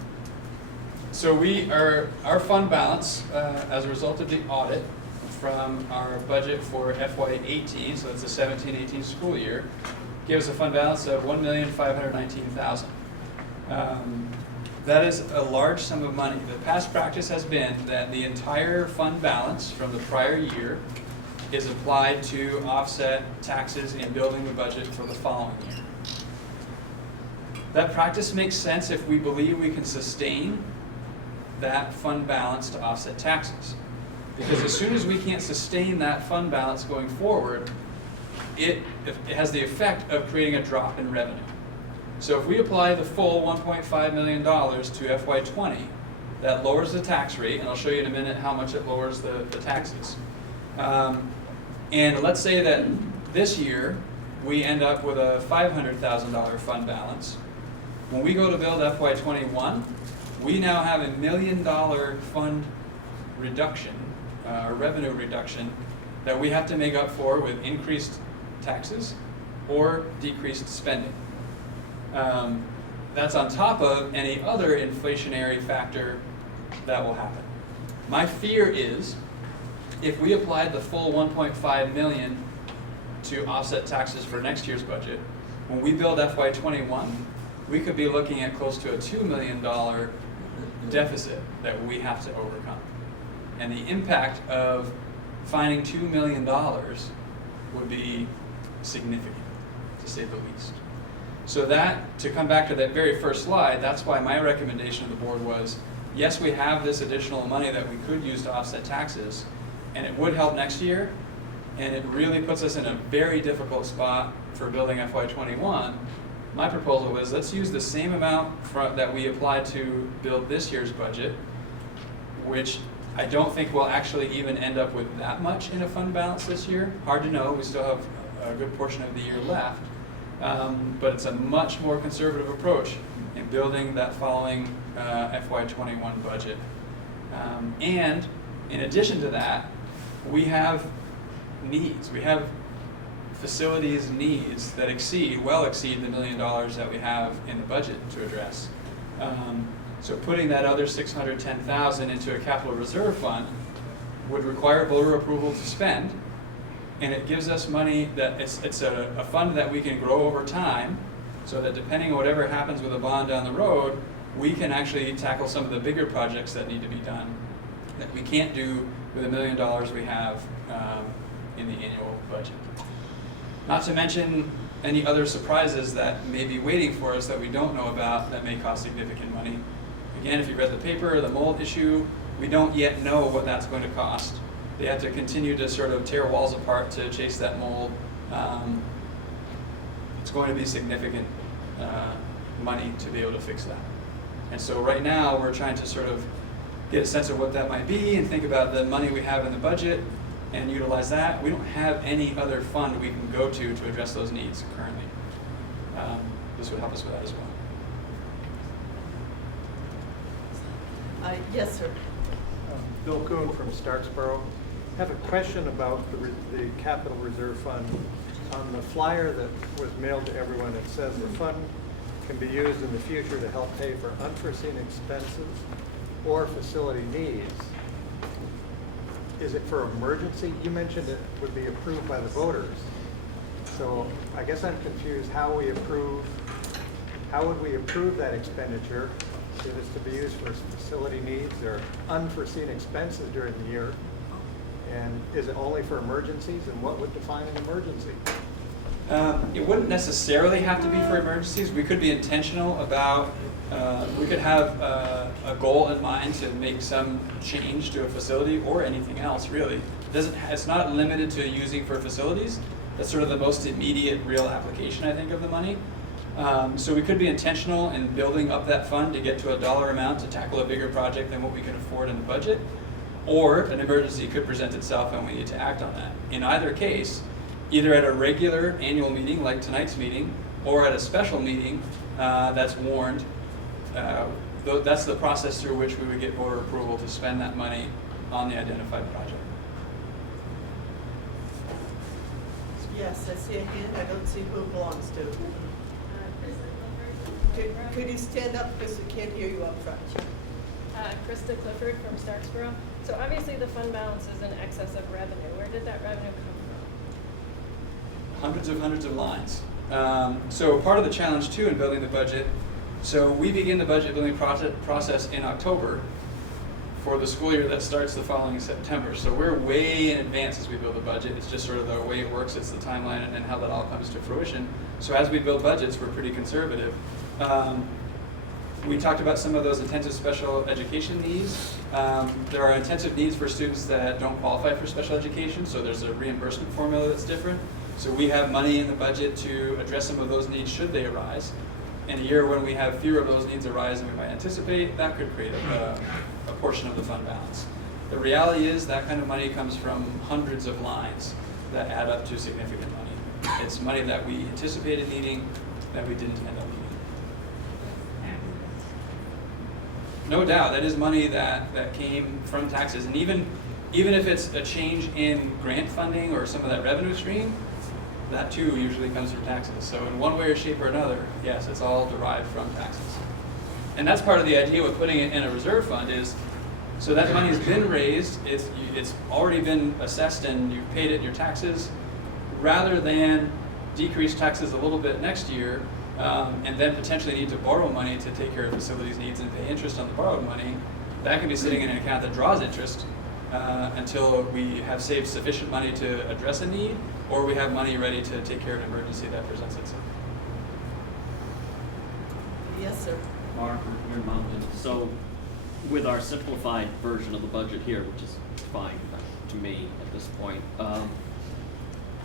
So our fund balance, as a result of the audit from our budget for FY18, so that's the 17-18 school year, gives a fund balance of $1,519,000. That is a large sum of money. The past practice has been that the entire fund balance from the prior year is applied to offset taxes in building the budget for the following year. That practice makes sense if we believe we can sustain that fund balance to offset taxes. Because as soon as we can't sustain that fund balance going forward, it has the effect of creating a drop in revenue. So if we apply the full $1.5 million to FY20, that lowers the tax rate, and I'll show you in a minute how much it lowers the taxes. And let's say that this year we end up with a $500,000 fund balance. When we go to build FY21, we now have $1 million fund reduction, or revenue reduction, that we have to make up for with increased taxes or decreased spending. That's on top of any other inflationary factor that will happen. My fear is, if we applied the full 1.5 million to offset taxes for next year's budget, when we build FY21, we could be looking at close to a $2 million deficit that we have to overcome. And the impact of finding $2 million would be significant, to say the least. So that, to come back to that very first slide, that's why my recommendation to the board was, yes, we have this additional money that we could use to offset taxes, and it would help next year, and it really puts us in a very difficult spot for building FY21. My proposal was, let's use the same amount that we applied to build this year's budget, which I don't think we'll actually even end up with that much in a fund balance this year. Hard to know, we still have a good portion of the year left. But it's a much more conservative approach in building that following FY21 budget. And in addition to that, we have needs. We have facilities needs that well exceed the $1 million that we have in the budget to address. So putting that other $610,000 into a capital reserve fund would require voter approval to spend, and it gives us money that it's a fund that we can grow over time, so that depending on whatever happens with a bond down the road, we can actually tackle some of the bigger projects that need to be done that we can't do with $1 million we have in the annual budget. Not to mention any other surprises that may be waiting for us that we don't know about that may cost significant money. Again, if you read the paper, the mold issue, we don't yet know what that's going to cost. They have to continue to sort of tear walls apart to chase that mold. It's going to be significant money to be able to fix that. And so right now we're trying to sort of get a sense of what that might be and think about the money we have in the budget and utilize that. We don't have any other fund we can go to address those needs currently. This would help us with that as well. Yes, sir. Bill Kuhn from Starksboro. I have a question about the capital reserve fund. On the flyer that was mailed to everyone, it says the fund can be used in the future to help pay for unforeseen expenses or facility needs. Is it for emergency? You mentioned it would be approved by the voters. So I guess I'm confused how would we approve that expenditure if it's to be used for facility needs or unforeseen expenses during the year? And is it only for emergencies, and what would define an emergency? It wouldn't necessarily have to be for emergencies. We could be intentional about, we could have a goal in mind to make some change to a facility or anything else, really. It's not limited to using for facilities. That's sort of the most immediate real application, I think, of the money. So we could be intentional in building up that fund to get to a dollar amount to tackle a bigger project than what we can afford in the budget. Or an emergency could present itself and we need to act on that. In either case, either at a regular annual meeting like tonight's meeting, or at a special meeting that's warned, that's the process through which we would get voter approval to spend that money on the identified project. Yes, I see a hand. I don't see who it belongs to. Could you stand up because we can't hear you up front? Krista Clifford from Starksboro. So obviously the fund balance is in excess of revenue. Where did that revenue come from? Hundreds of lines. So part of the challenge too in building the budget, so we begin the budget building process in October for the school year that starts the following September. So we're way in advance as we build the budget. It's just sort of the way it works. It's the timeline and how that all comes to fruition. So as we build budgets, we're pretty conservative. we talked about some of those intensive special education needs. There are intensive needs for students that don't qualify for special education, so there's a reimbursement formula that's different. So we have money in the budget to address some of those needs should they arise. In a year when we have fewer of those needs arise than we might anticipate, that could create a portion of the fund balance. The reality is that kind of money comes from hundreds of lines that add up to significant money. It's money that we anticipated needing that we didn't end up needing. No doubt, that is money that came from taxes, and even if it's a change in grant funding or some of that revenue stream, that too usually comes from taxes. So in one way or shape or another, yes, it's all derived from taxes. And that's part of the idea with putting it in a reserve fund is, so that money's been raised, it's already been assessed and you've paid it in your taxes, rather than decrease taxes a little bit next year, and then potentially need to borrow money to take care of facilities needs and pay interest on the borrowed money. That can be sitting in an account that draws interest until we have saved sufficient money to address a need, or we have money ready to take care of an emergency that presents itself. Yes, sir. Mark, you're Mountain. So with our simplified version of the budget here, which is fine to me at this point,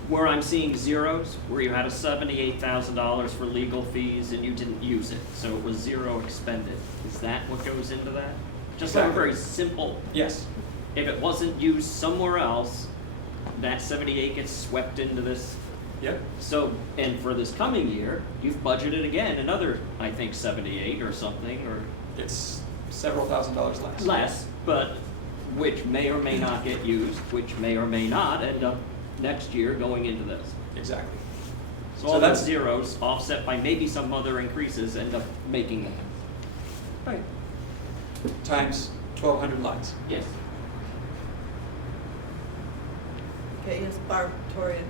where I'm seeing zeros, where you had a $78,000 for legal fees and you didn't use it, so it was zero expended. Is that what goes into that? Just like a very simple. Yes. If it wasn't used somewhere else, that 78 gets swept into this. Yep. So, and for this coming year, you've budgeted again another, I think, 78 or something, or it's several $1,000s less. Less, but which may or may not get used, which may or may not end up next year going into this. Exactly. So all those zeros offset by maybe some other increases end up making that. Right. Times 1,200 lines. Yes. Okay, yes, Barb, Torian.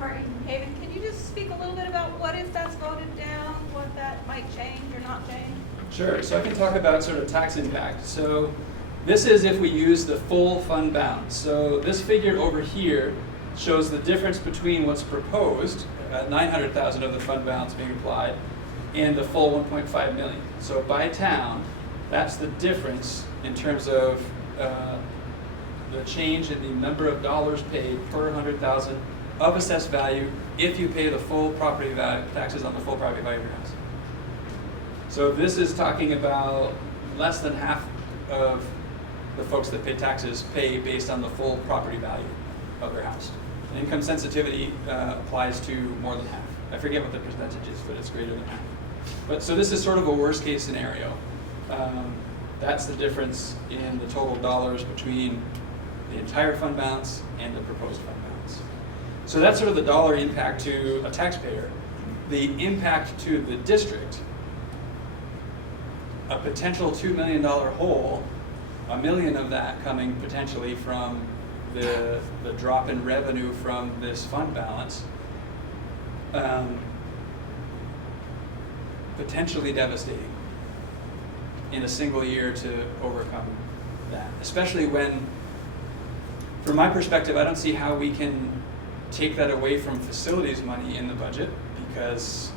Artie Haven, can you just speak a little bit about what if that's voted down, what that might change or not change? Sure, so I can talk about sort of tax impact. So this is if we use the full fund balance. So this figure over here shows the difference between what's proposed, 900,000 of the fund balance being applied, and the full 1.5 million. So by town, that's the difference in terms of the change in the number of dollars paid per 100,000 of assessed value if you pay the full property value, taxes on the full property value of your house. So this is talking about less than half of the folks that pay taxes pay based on the full property value of their house. And income sensitivity applies to more than half. I forget what the percentage is, but it's greater than half. But so this is sort of a worst case scenario. That's the difference in the total dollars between the entire fund balance and the proposed fund balance. So that's sort of the dollar impact to a taxpayer. The impact to the district, a potential $2 million hole, $1 million of that coming potentially from the drop in revenue from this fund balance, potentially devastating in a single year to overcome that. Especially when, from my perspective, I don't see how we can take that away from facilities money in the budget, because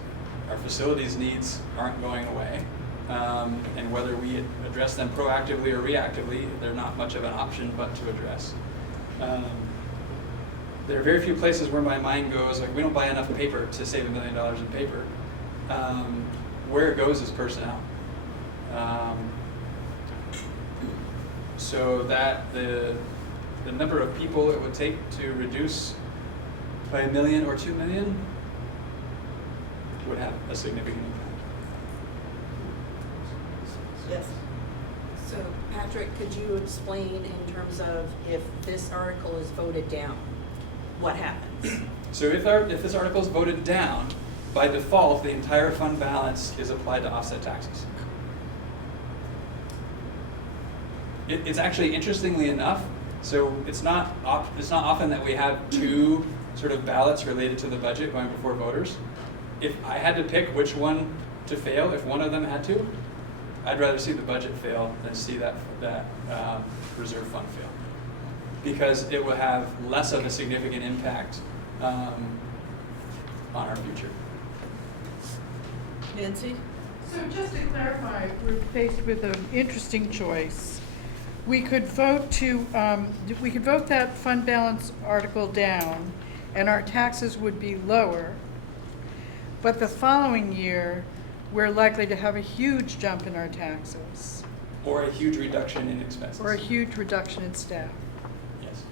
our facilities needs aren't going away. And whether we address them proactively or reactively, they're not much of an option but to address. There are very few places where my mind goes, like, we don't buy enough paper to save $1 million in paper. Where it goes is personnel. So that the number of people it would take to reduce by $1 million or $2 million would have a significant impact. Yes. So Patrick, could you explain in terms of if this article is voted down, what happens? So if this article is voted down, by default, the entire fund balance is applied to offset taxes. It's actually, interestingly enough, so it's not often that we have two sort of ballots related to the budget going before voters. If I had to pick which one to fail, if one of them had to, I'd rather see the budget fail than see that reserve fund fail, because it will have less of a significant impact on our future. Nancy? So just to clarify, we're faced with an interesting choice. We could vote that fund balance article down, and our taxes would be lower. But the following year, we're likely to have a huge jump in our taxes. Or a huge reduction in expenses. Or a huge reduction in staff. Yes.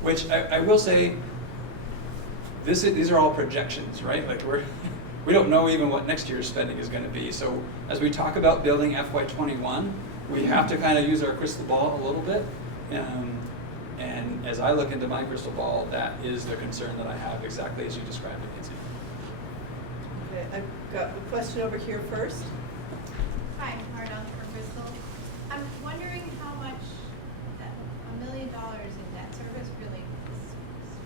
Which I will say, these are all projections, right? Like we don't know even what next year's spending is going to be. So as we talk about building FY21, we have to kind of use our crystal ball a little bit. And as I look into my crystal ball, that is the concern that I have, exactly as you described it, Nancy. Okay, I've got a question over here first. Hi, Mardell from Bristol. I'm wondering how much that $1 million in debt service really is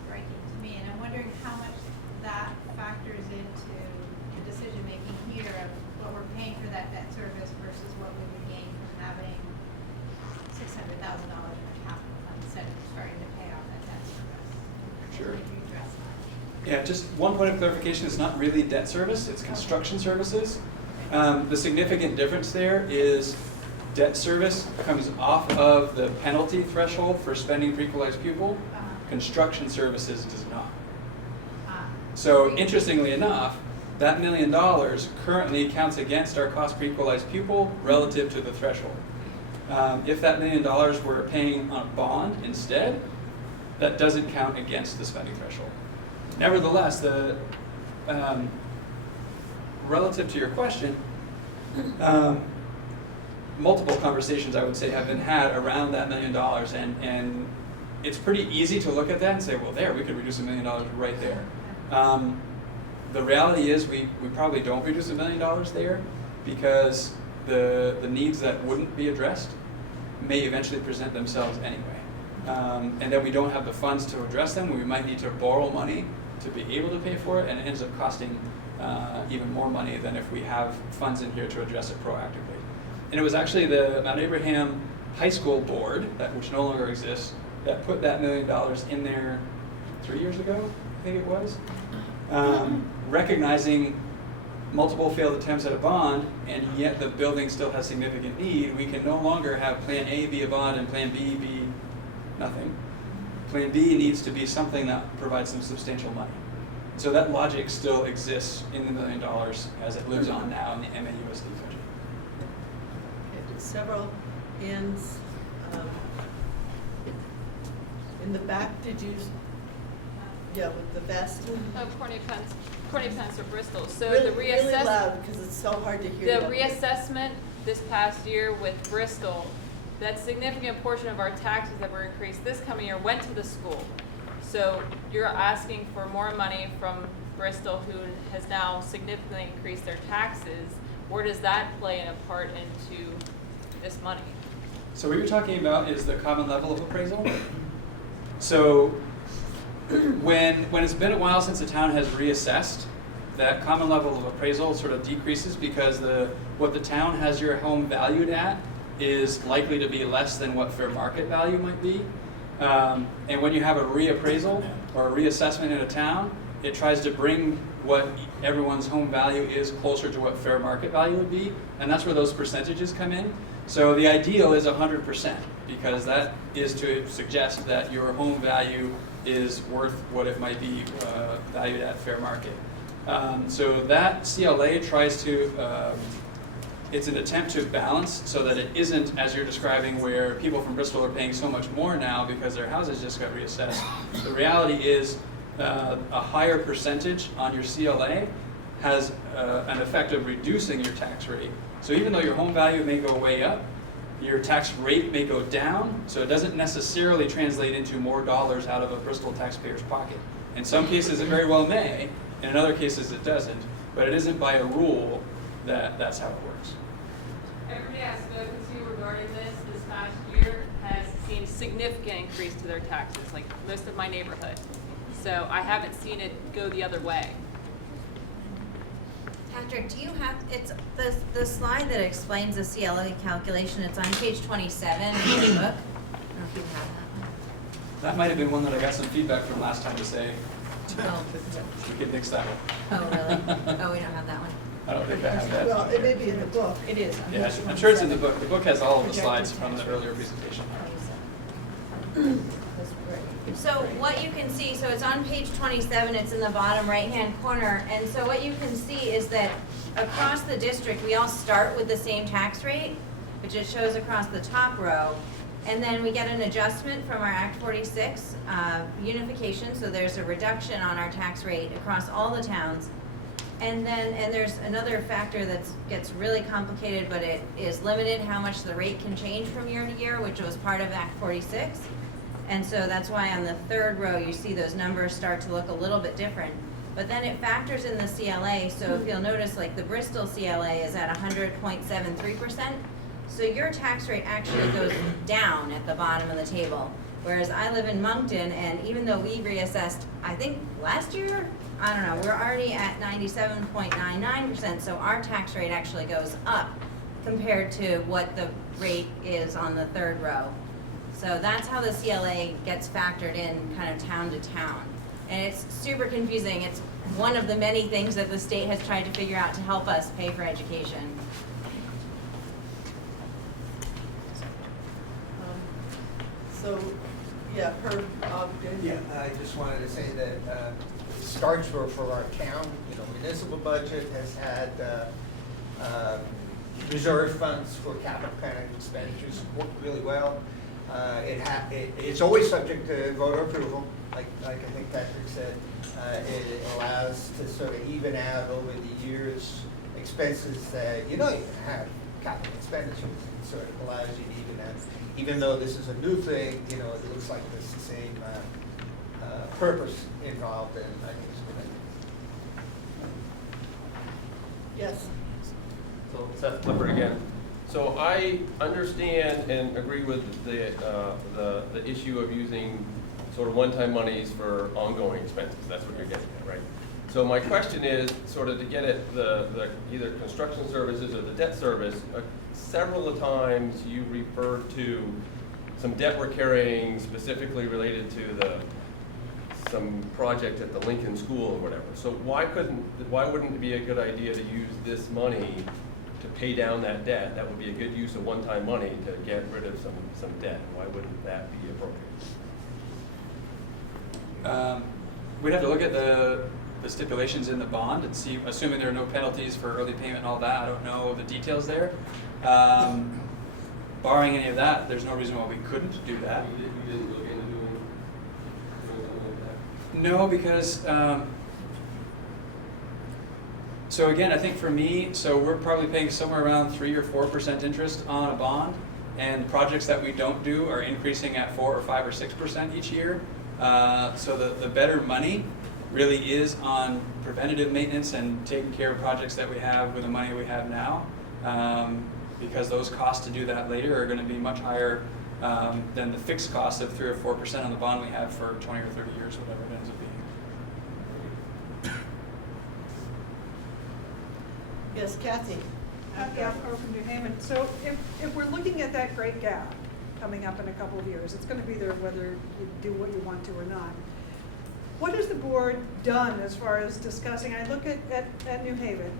striking to me, and I'm wondering how much that factors into the decision-making here of what we're paying for that debt service versus what we would gain from having $600,000 in our capital fund instead of starting to pay off that debt service. Sure. Could you address that? Yeah, just one point of clarification, it's not really debt service, it's construction services. The significant difference there is debt service comes off of the penalty threshold for spending per equalized pupil. Construction services does not. So interestingly enough, that $1 million currently counts against our cost per equalized pupil relative to the threshold. If that $1 million were paying on a bond instead, that doesn't count against the spending threshold. Nevertheless, relative to your question, multiple conversations I would say have been had around that $1 million, and it's pretty easy to look at that and say, well, there, we could reduce $1 million right there. The reality is we probably don't reduce $1 million there because the needs that wouldn't be addressed may eventually present themselves anyway. And then we don't have the funds to address them. We might need to borrow money to be able to pay for it, and it ends up costing even more money than if we have funds in here to address it proactively. And it was actually the Mount Abraham High School Board, which no longer exists, that put that $1 million in there 3 years ago, I think it was, recognizing multiple failed attempts at a bond, and yet the building still has significant need. We can no longer have Plan A be a bond and Plan B be nothing. Plan B needs to be something that provides some substantial money. So that logic still exists in the $1 million as it lives on now in the MAUSD budget. Okay, several hands. In the back, did you? Yeah, with the vest. Oh, Courtney Pence or Bristol. So Really, the really loud because it's so hard to hear. The reassessment this past year with Bristol, that significant portion of our taxes that were increased this coming year went to the school. So you're asking for more money from Bristol, who has now significantly increased their taxes. Where does that play in a part into this money? So what you're talking about is the common level of appraisal. So when it's been a while since the town has reassessed, that common level of appraisal sort of decreases because what the town has your home valued at is likely to be less than what fair market value might be. And when you have a reappraisal or a reassessment in a town, it tries to bring what everyone's home value is closer to what fair market value would be, and that's where those percentages come in. So the ideal is 100%, because that is to suggest that your home value is worth what it might be valued at fair market. So that CLA tries to, it's an attempt to balance so that it isn't, as you're describing, where people from Bristol are paying so much more now because their houses just got reassessed. The reality is a higher percentage on your CLA has an effect of reducing your tax rate. So even though your home value may go way up, your tax rate may go down, so it doesn't necessarily translate into more dollars out of a Bristol taxpayer's pocket. In some cases it very well may, and in other cases it doesn't, but it isn't by a rule that that's how it works. Everybody I've spoken to regarding this past year has seen significant increase to their taxes, like most of my neighborhood. So I haven't seen it go the other way. Patrick, do you have, it's the slide that explains the CLA calculation, it's on page 27 in the book. I don't know if you have that one. That might have been one that I got some feedback from last time to say, We can nix that one. Oh, really? Oh, we don't have that one. I don't think I have that. Well, it may be in the book. It is. Yeah, I'm sure it's in the book. The book has all of the slides from the earlier presentation. So what you can see, so it's on page 27, it's in the bottom right-hand corner, and so what you can see is that across the district, we all start with the same tax rate, which it shows across the top row, and then we get an adjustment from our Act 46 unification, so there's a reduction on our tax rate across all the towns. And there's another factor that gets really complicated, but it is limited how much the rate can change from year to year, which was part of Act 46. And so that's why on the third row, you see those numbers start to look a little bit different. But then it factors in the CLA, so if you'll notice, like the Bristol CLA is at 100.73%. So your tax rate actually goes down at the bottom of the table. Whereas I live in Moncton, and even though we reassessed, I think last year, I don't know, we're already at 97.99%, so our tax rate actually goes up compared to what the rate is on the third row. So that's how the CLA gets factored in kind of town to town. And it's super confusing. It's one of the many things that the state has tried to figure out to help us pay for education. So, yeah, Herb, Yeah, I just wanted to say that Starksville for our town, municipal budget has had reserve funds for capital planning expenditures work really well. It's always subject to voter approval, like I think Patrick said. It allows to sort of even out over the years expenses that you can have capital expenditures. It sort of allows you to even out. Even though this is a new thing, it looks like there's the same purpose involved, and I think it's a good idea. Yes. So Seth Clifford again. So I understand and agree with the issue of using sort of one-time monies for ongoing expenses. That's what you're getting at, right? So my question is sort of to get at the either construction services or the debt service. Several of times you referred to some debt we're carrying specifically related to some project at the Lincoln School or whatever. So why wouldn't it be a good idea to use this money to pay down that debt? That would be a good use of one-time money to get rid of some debt. Why wouldn't that be appropriate? We'd have to look at the stipulations in the bond and see, assuming there are no penalties for early payment and all that. I don't know the details there. Barring any of that, there's no reason why we couldn't do that. You didn't look into doing something like that? No, because so again, I think for me, so we're probably paying somewhere around 3 or 4% interest on a bond, and projects that we don't do are increasing at 4 or 5 or 6% each year. So the better money really is on preventative maintenance and taking care of projects that we have with the money we have now, because those costs to do that later are going to be much higher than the fixed cost of 3 or 4% on the bond we have for 20 or 30 years, whatever it ends up being. Yes, Kathy. Kathy Alcor from New Haven. So if we're looking at that great gap coming up in a couple of years, it's going to be there whether you do what you want to or not. What has the board done as far as discussing? I look at New Haven.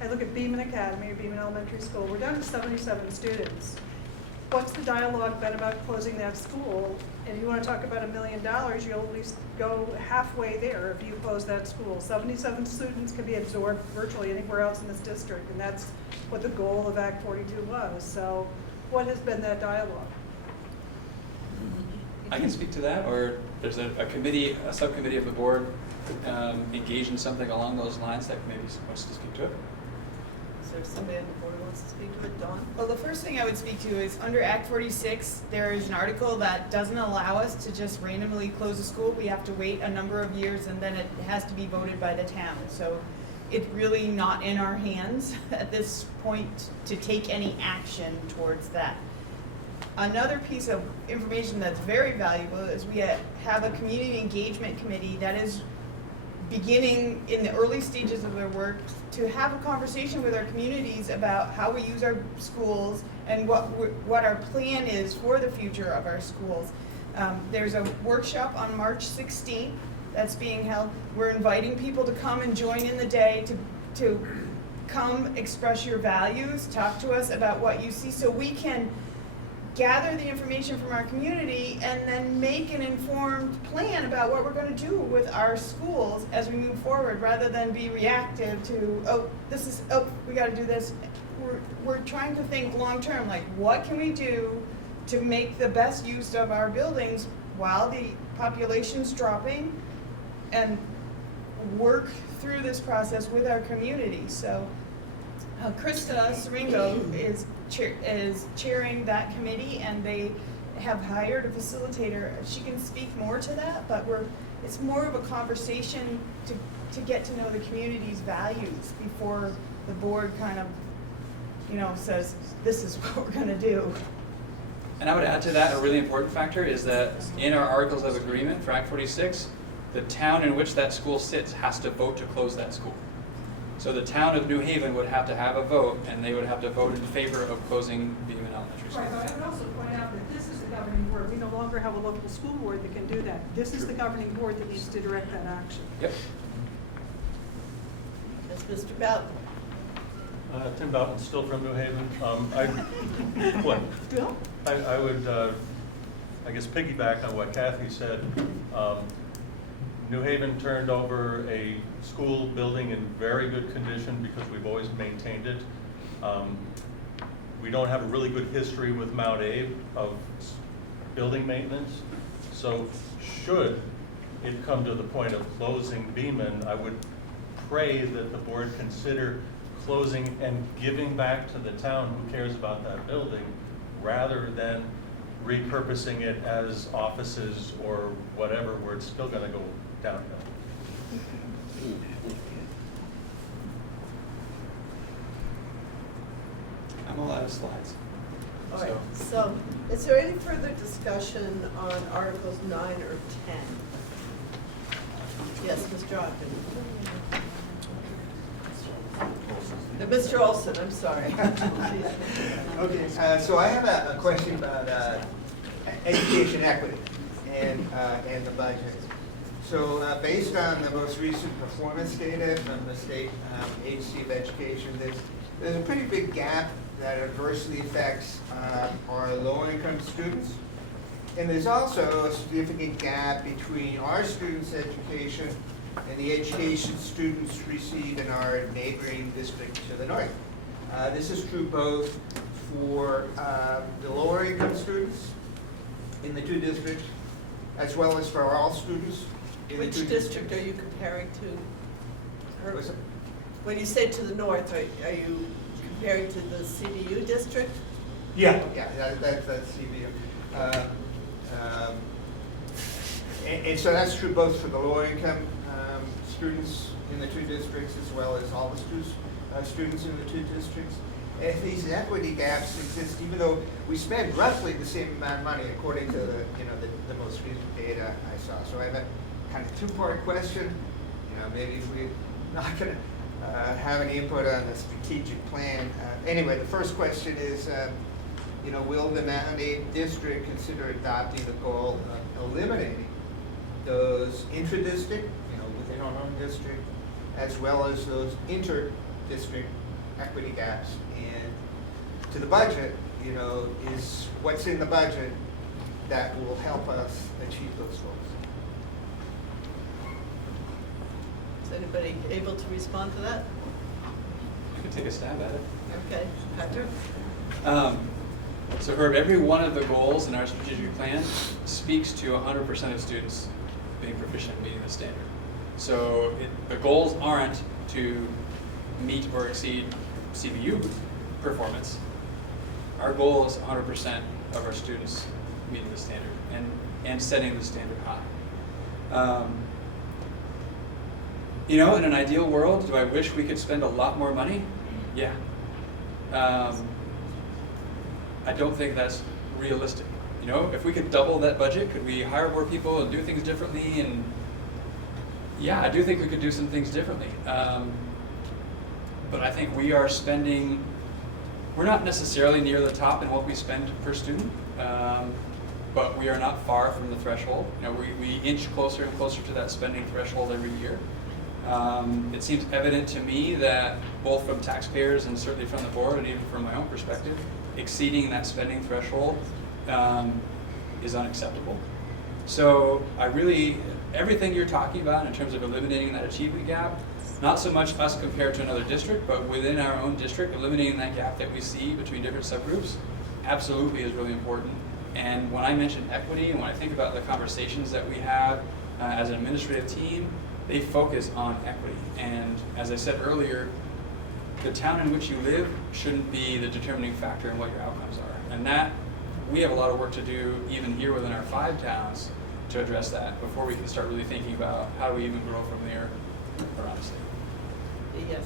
I look at Beaman Academy or Beaman Elementary School. We're down to 77 students. What's the dialogue been about closing that school? And if you want to talk about $1 million, you'll at least go halfway there if you close that school. 77 students can be absorbed virtually anywhere else in this district, and that's what the goal of Act 42 was. So what has been that dialogue? I can speak to that, or there's a committee, a subcommittee of the board engaged in something along those lines that maybe wants to speak to it. Is there somebody on the board who wants to speak to it? Dawn? Well, the first thing I would speak to is under Act 46, there is an article that doesn't allow us to just randomly close a school. We have to wait a number of years and then it has to be voted by the town. So it's really not in our hands at this point to take any action towards that. Another piece of information that's very valuable is we have a community engagement committee that is beginning in the early stages of their work to have a conversation with our communities about how we use our schools and what our plan is for the future of our schools. There's a workshop on March 16th that's being held. We're inviting people to come and join in the day, to come express your values, talk to us about what you see, so we can gather the information from our community and then make an informed plan about what we're going to do with our schools as we move forward, rather than be reactive to, we got to do this. We're trying to think long term, like what can we do to make the best use of our buildings while the population's dropping, and work through this process with our community. So Krista Seringo is chairing that committee, and they have hired a facilitator. She can speak more to that, but it's more of a conversation to get to know the community's values before the board kind of, says, this is what we're gonna do. And I would add to that, a really important factor is that in our Articles of Agreement for Act 46, the town in which that school sits has to vote to close that school. So the town of New Haven would have to have a vote, and they would have to vote in favor of closing Beaman Elementary School. Right, but I would also point out that this is the governing board. We no longer have a local school board that can do that. This is the governing board that needs to direct that action. Yep. That's Mr. Bowden. Tim Bowden, still from New Haven. I would, I guess, piggyback on what Kathy said. New Haven turned over a school building in very good condition because we've always maintained it. We don't have a really good history with Mount Abe of building maintenance. So should it come to the point of closing Beaman, I would pray that the board consider closing and giving back to the town who cares about that building, rather than repurposing it as offices or whatever, where it's still gonna go downhill. I'm all out of slides. All right, so is there any further discussion on Articles 9 or 10? Yes, Mr. Ogden. Mr. Olson, I'm sorry. Okay, so I have a question about education equity and the budget. So based on the most recent performance data from the State Agency of Education, there's a pretty big gap that adversely affects our lower-income students. And there's also a significant gap between our students' education and the education students receive in our neighboring district to the north. This is true both for the lower income students in the two districts, as well as for all students in the two Which district are you comparing to? When you say to the north, are you comparing to the CBU district? Yeah, that's CBU. And so that's true both for the lower income students in the two districts, as well as all the students in the two districts. And these equity gaps exist, even though we spend roughly the same amount of money, according to the most recent data I saw. So I have a kind of two-part question. Maybe if we're not going to have any input on the strategic plan. Anyway, the first question is, will the Mount Abe district consider adopting the goal of eliminating those intra-district, within our own district, as well as those inter-district equity gaps? And to the budget, is what's in the budget that will help us achieve those goals? Is anybody able to respond to that? I can take a stab at it. Okay, Patrick? So Herb, every one of the goals in our strategic plan speaks to 100% of students being proficient in meeting the standard. So the goals aren't to meet or exceed CBU performance. Our goal is 100% of our students meeting the standard and setting the standard high. In an ideal world, do I wish we could spend a lot more money? Yeah. I don't think that's realistic. If we could double that budget, could we hire more people and do things differently? And yeah, I do think we could do some things differently. But I think we are spending, we're not necessarily near the top in what we spend per student. but we are not far from the threshold. You know, we inch closer and closer to that spending threshold every year. It seems evident to me that both from taxpayers and certainly from the board and even from my own perspective, exceeding that spending threshold is unacceptable. So everything you're talking about in terms of eliminating that achievement gap, not so much us compared to another district, but within our own district, eliminating that gap that we see between different subgroups, absolutely is really important. And when I mention equity and when I think about the conversations that we have as an administrative team, they focus on equity. And as I said earlier, the town in which you live shouldn't be the determining factor in what your outcomes are. And that, we have a lot of work to do even here within our 5 towns to address that before we can start really thinking about how do we even grow from there around the state. Yes.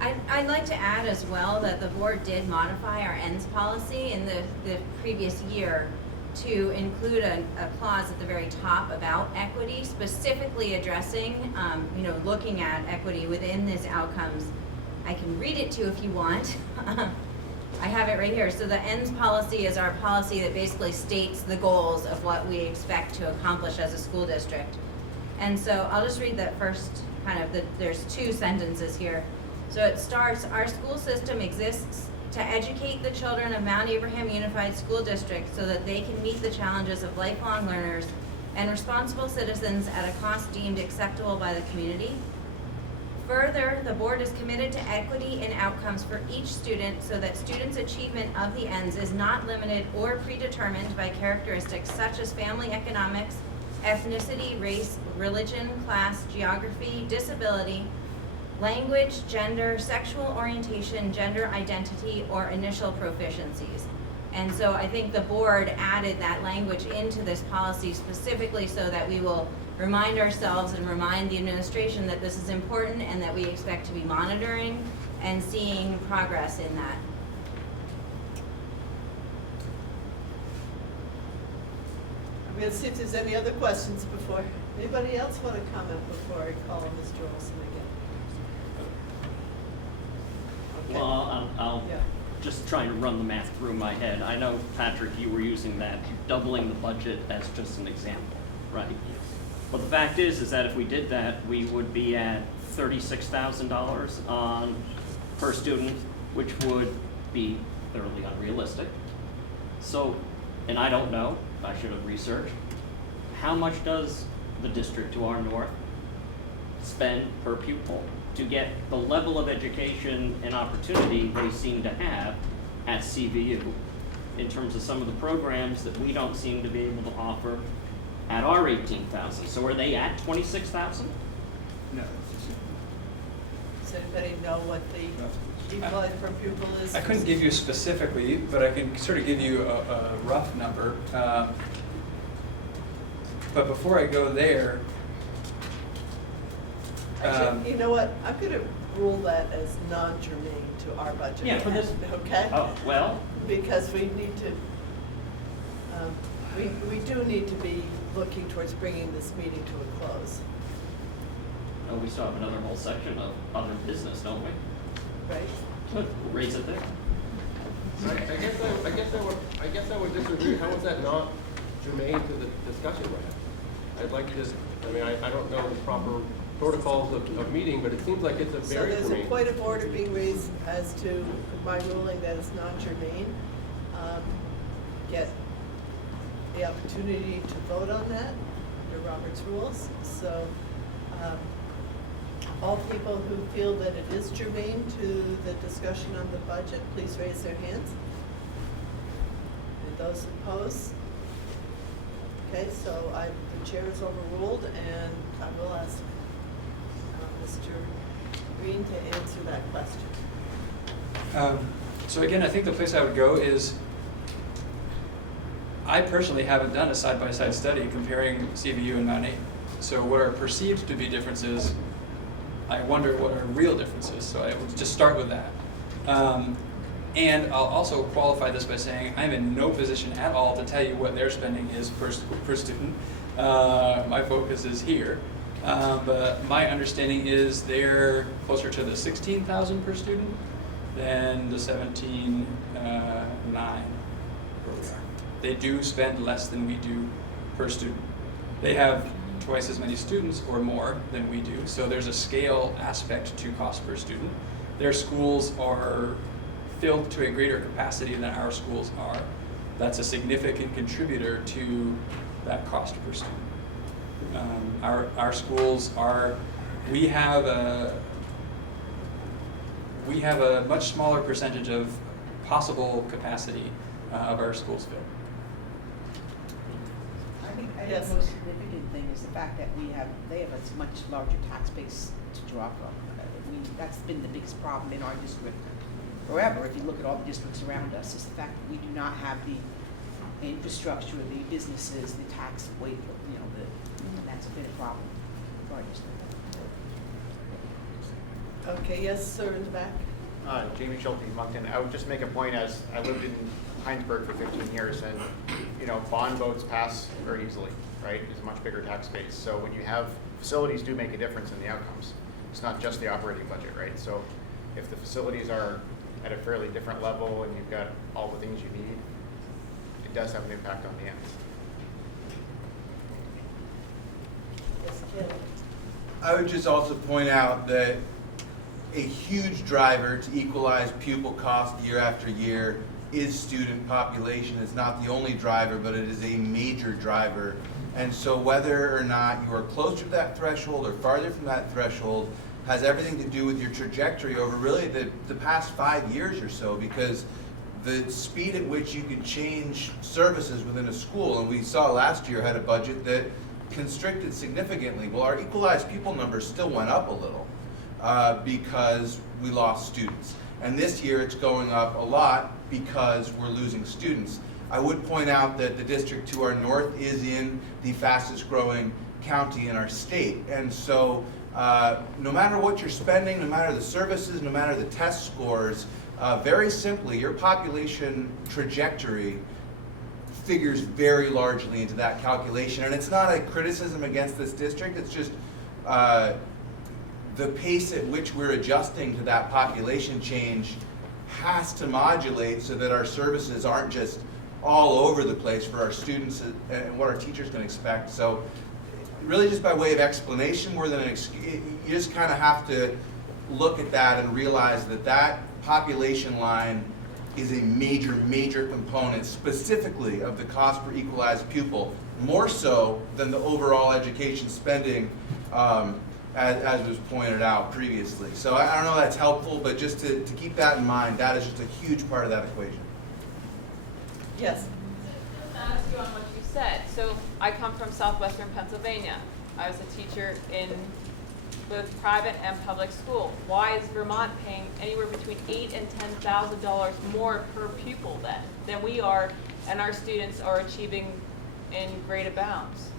I'd like to add as well that the board did modify our ends policy in the previous year to include a clause at the very top about equity, specifically addressing, looking at equity within these outcomes. I can read it to you if you want. I have it right here. So the ends policy is our policy that basically states the goals of what we expect to accomplish as a school district. And so I'll just read that first there's 2 sentences here. So it starts, our school system exists to educate the children of Mount Abraham Unified School District so that they can meet the challenges of lifelong learners and responsible citizens at a cost deemed acceptable by the community. Further, the board is committed to equity in outcomes for each student so that students' achievement of the ends is not limited or predetermined by characteristics such as family economics, ethnicity, race, religion, class, geography, disability, language, gender, sexual orientation, gender identity, or initial proficiencies. And so I think the board added that language into this policy specifically so that we will remind ourselves and remind the administration that this is important and that we expect to be monitoring and seeing progress in that. I'm going to see if there's any other questions before. Anybody else want to comment before I call Mr. Olson again? Okay. Well, I'll Yeah. just trying to run the math through my head. I know, Patrick, you were using that doubling the budget as just an example, right? But the fact is that if we did that, we would be at $36,000 per student, which would be thoroughly unrealistic. So, and I don't know, I should have researched, how much does the district to our north spend per pupil to get the level of education and opportunity they seem to have at CVU in terms of some of the programs that we don't seem to be able to offer at our 18,000. So are they at 26,000? No. Does anybody know what the equalized per pupil is? I couldn't give you specifically, but I can sort of give you a rough number. But before I go there, Actually, you know what? I'm going to rule that as non-germane to our budget. Yeah, for this. Okay? Oh, well. Because we need to, we do need to be looking towards bringing this meeting to a close, Oh, we still have another whole section of other business, don't we? right? Good, we'll raise it there. I guess I would disagree. How is that not germane to the discussion we're having? I'd like to, I don't know the proper protocols of meeting, but it seems like it's a very So there's germane. a point of order being raised as to my ruling that it's not germane. Get the opportunity to vote on that under Robert's rules. So all people who feel that it is germane to the discussion on the budget, please raise their hands. And those opposed? Okay, so the chair is overruled, and I will ask Mr. Green to answer that question. so again, I think the place I would go is, I personally haven't done a side-by-side study comparing CVU and Mount A. So what are perceived to be differences, I wonder what are real differences. So I would just start with that. And I'll also qualify this by saying I'm in no position at all to tell you what their spending is per student. My focus is here. But my understanding is they're closer to the 16,000 per student than the 17,900 where we are. they do spend less than we do per student. They have twice as many students or more than we do, so there's a scale aspect to cost per student. Their schools are filled to a greater capacity than our schools are. That's a significant contributor to that cost per student. Our schools are, we have a much smaller percentage of possible capacity of our schools filled. I think Yes. the most significant thing is the fact that they have a much larger tax base to draw from. That's been the biggest problem in our district forever. If you look at all the districts around us, is the fact that we do not have the infrastructure, the businesses, the tax weight, and that's been a problem for our district. Okay, yes, sir, in the back. Jamie Schulte, Moncton. I would just make a point, as I lived in Heinsberg for 15 years, and bond votes pass very easily, right? It's a much bigger tax base. So when you have facilities, do make a difference in the outcomes. It's not just the operating budget, right? So if the facilities are at a fairly different level and you've got all the things you need, it does have an impact on the ends. I would just also point out that a huge driver to equalize pupil cost year after year is student population. It's not the only driver, but it is a major driver. And so whether or not you are closer to that threshold or farther from that threshold has everything to do with your trajectory over really the past 5 years or so, because the speed at which you can change services within a school, and we saw last year had a budget that constricted significantly. Well, our equalized pupil numbers still went up a little because we lost students. And this year it's going up a lot because we're losing students. I would point out that the district to our north is in the fastest growing county in our state. And so no matter what you're spending, no matter the services, no matter the test scores, very simply, your population trajectory figures very largely into that calculation. And it's not a criticism against this district, it's just the pace at which we're adjusting to that population change has to modulate so that our services aren't just all over the place for our students and what our teachers can expect. So really just by way of explanation more than an excuse, you just kind of have to look at that and realize that that population line is a major, major component specifically of the cost per equalized pupil, more so than the overall education spending as was pointed out previously. So I don't know if that's helpful, but just to keep that in mind, that is just a huge part of that equation. Yes. Just to ask you on what you said. So I come from southwestern Pennsylvania. I was a teacher in both private and public school. Why is Vermont paying anywhere between $8,000 and $10,000 more per pupil than we are, and our students are achieving in great bounds?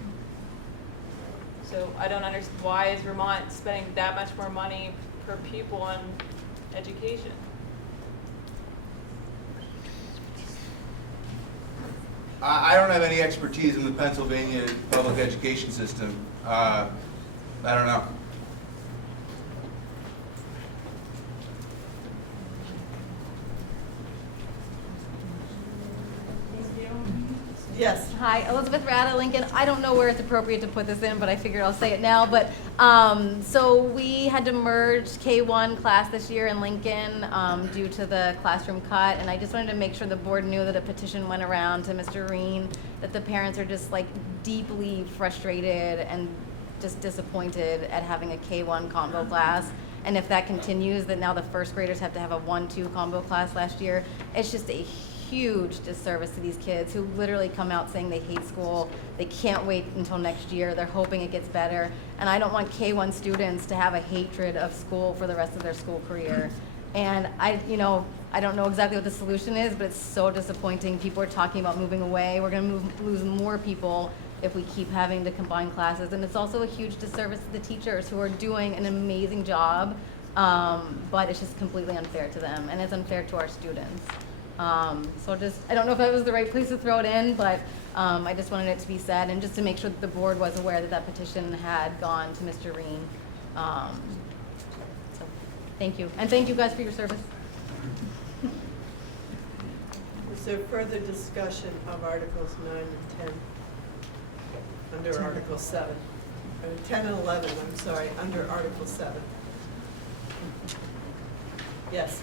So I don't understand, why is Vermont spending that much more money per pupil on education? I don't have any expertise in the Pennsylvania public education system. I don't know. Yes. Hi, Elizabeth Rada, Lincoln. I don't know where it's appropriate to put this in, but I figured I'll say it now. But so we had to merge K1 class this year in Lincoln due to the classroom cut, and I just wanted to make sure the board knew that a petition went around to Mr. Reen, that the parents are just like deeply frustrated and just disappointed at having a K1 combo class. And if that continues, that now the first graders have to have a 1-2 combo class last year. It's just a huge disservice to these kids who literally come out saying they hate school. They can't wait until next year. They're hoping it gets better. And I don't want K1 students to have a hatred of school for the rest of their school career. And I don't know exactly what the solution is, but it's so disappointing. People are talking about moving away. We're going to lose more people if we keep having to combine classes. And it's also a huge disservice to the teachers who are doing an amazing job, but it's just completely unfair to them, and it's unfair to our students. So I don't know if that was the right place to throw it in, but I just wanted it to be said, and just to make sure that the board was aware that that petition had gone to Mr. Reen. So thank you, and thank you guys for your service. Is there further discussion of Articles 9 and 10? Under Article 7. Or 10 and 11, I'm sorry, under Article 7. Yes.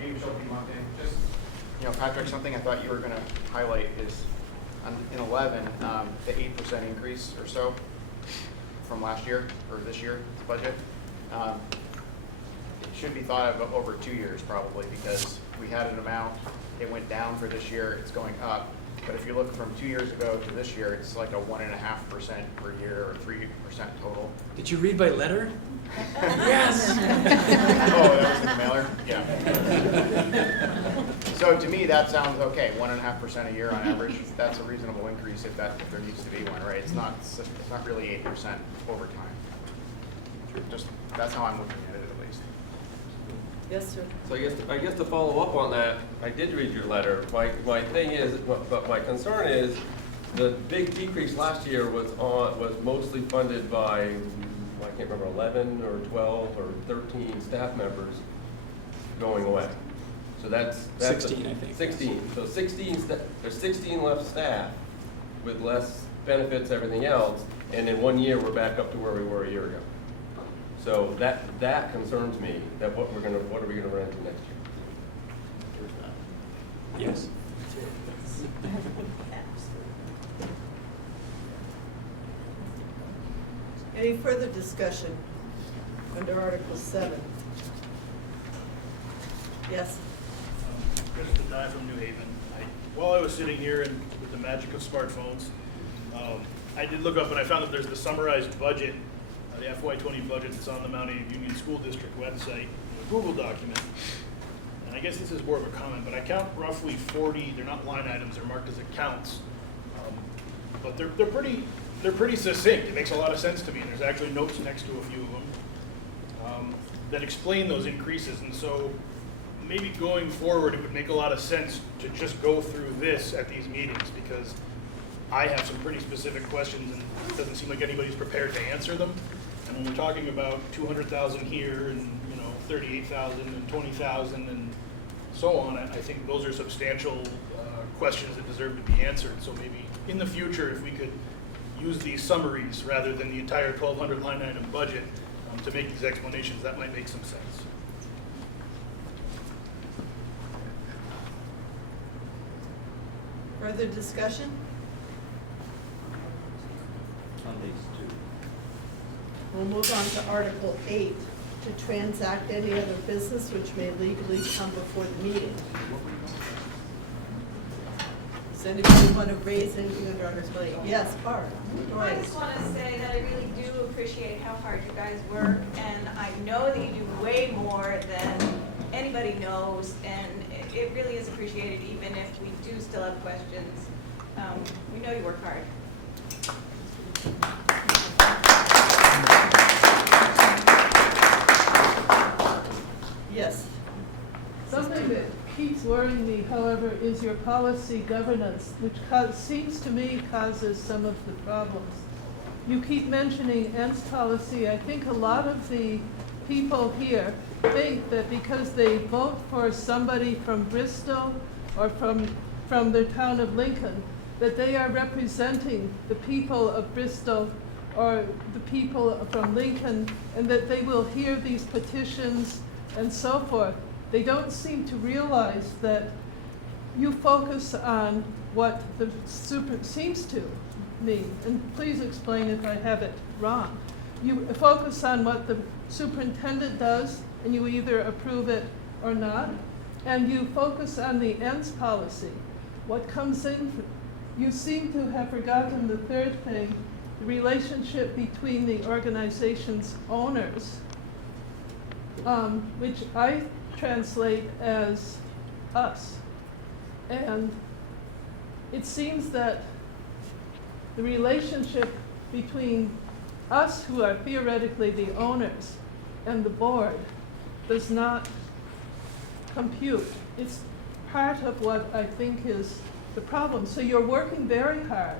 Dave Shelby, Moncton. Just, Patrick, something I thought you were going to highlight is in 11, the 8% increase or so from last year or this year's budget. It should be thought of over 2 years probably, because we had an amount, it went down for this year, it's going up. But if you look from 2 years ago to this year, it's like a 1.5% per year or 3% total. Did you read by letter? Yes. Oh, that was in the mailer? Yeah. So to me, that sounds okay. 1.5% a year on average. That's a reasonable increase if there needs to be one, right? It's not really 8% over time. Just that's how I'm looking at it, at least. Yes, sir. So I guess to follow up on that, I did read your letter. My thing is, but my concern is, the big decrease last year was mostly funded by, I can't remember, 11 or 12 or 13 staff members going away. So that's 16, I think. 16. So 16. There's 16 left staff with less benefits, everything else, and in 1 year we're back up to where we were a year ago. So that concerns me. That what are we gonna run into next year? Yes. Any further discussion under Article 7? Yes. Mr. Nye from New Haven. While I was sitting here and with the magic of smartphones, I did look up and I found that there's the summarized budget, the FY20 budget that's on the Mount Airy Union School District website, a Google document. And I guess this is more of a comment, but I count roughly 40, they're not line items, they're marked as accounts. But they're pretty succinct. It makes a lot of sense to me. There's actually notes next to a few of them that explain those increases. And so maybe going forward, it would make a lot of sense to just go through this at these meetings, because I have some pretty specific questions and it doesn't seem like anybody's prepared to answer them. And when we're talking about 200,000 here and 38,000 and 20,000 and so on, I think those are substantial questions that deserve to be answered. So maybe in the future, if we could use these summaries rather than the entire 1,200 line item budget to make these explanations, that might make some sense. Further discussion? On these two. We'll move on to Article 8, to transact any other business which may legally come before the meeting. Does anybody want to raise anything under Article 8? Yes, Barb. I just want to say that I really do appreciate how hard you guys work, and I know that you do way more than anybody knows, and it really is appreciated, even if we do still have questions. We know you work hard. Yes. Something that keeps worrying me, however, is your policy governance, which seems to me causes some of the problems. You keep mentioning ENS policy. I think a lot of the people here think that because they vote for somebody from Bristol or from the town of Lincoln, that they are representing the people of Bristol or the people from Lincoln, and that they will hear these petitions and so forth. They don't seem to realize that you focus on what the seems to mean, and please explain if I have it wrong. You focus on what the superintendent does, and you either approve it or not, and you focus on the ENS policy. What comes in, you seem to have forgotten the third thing, the relationship between the organization's owners, which I translate as us. And it seems that the relationship between us, who are theoretically the owners, and the board does not compute. It's part of what I think is the problem. So you're working very hard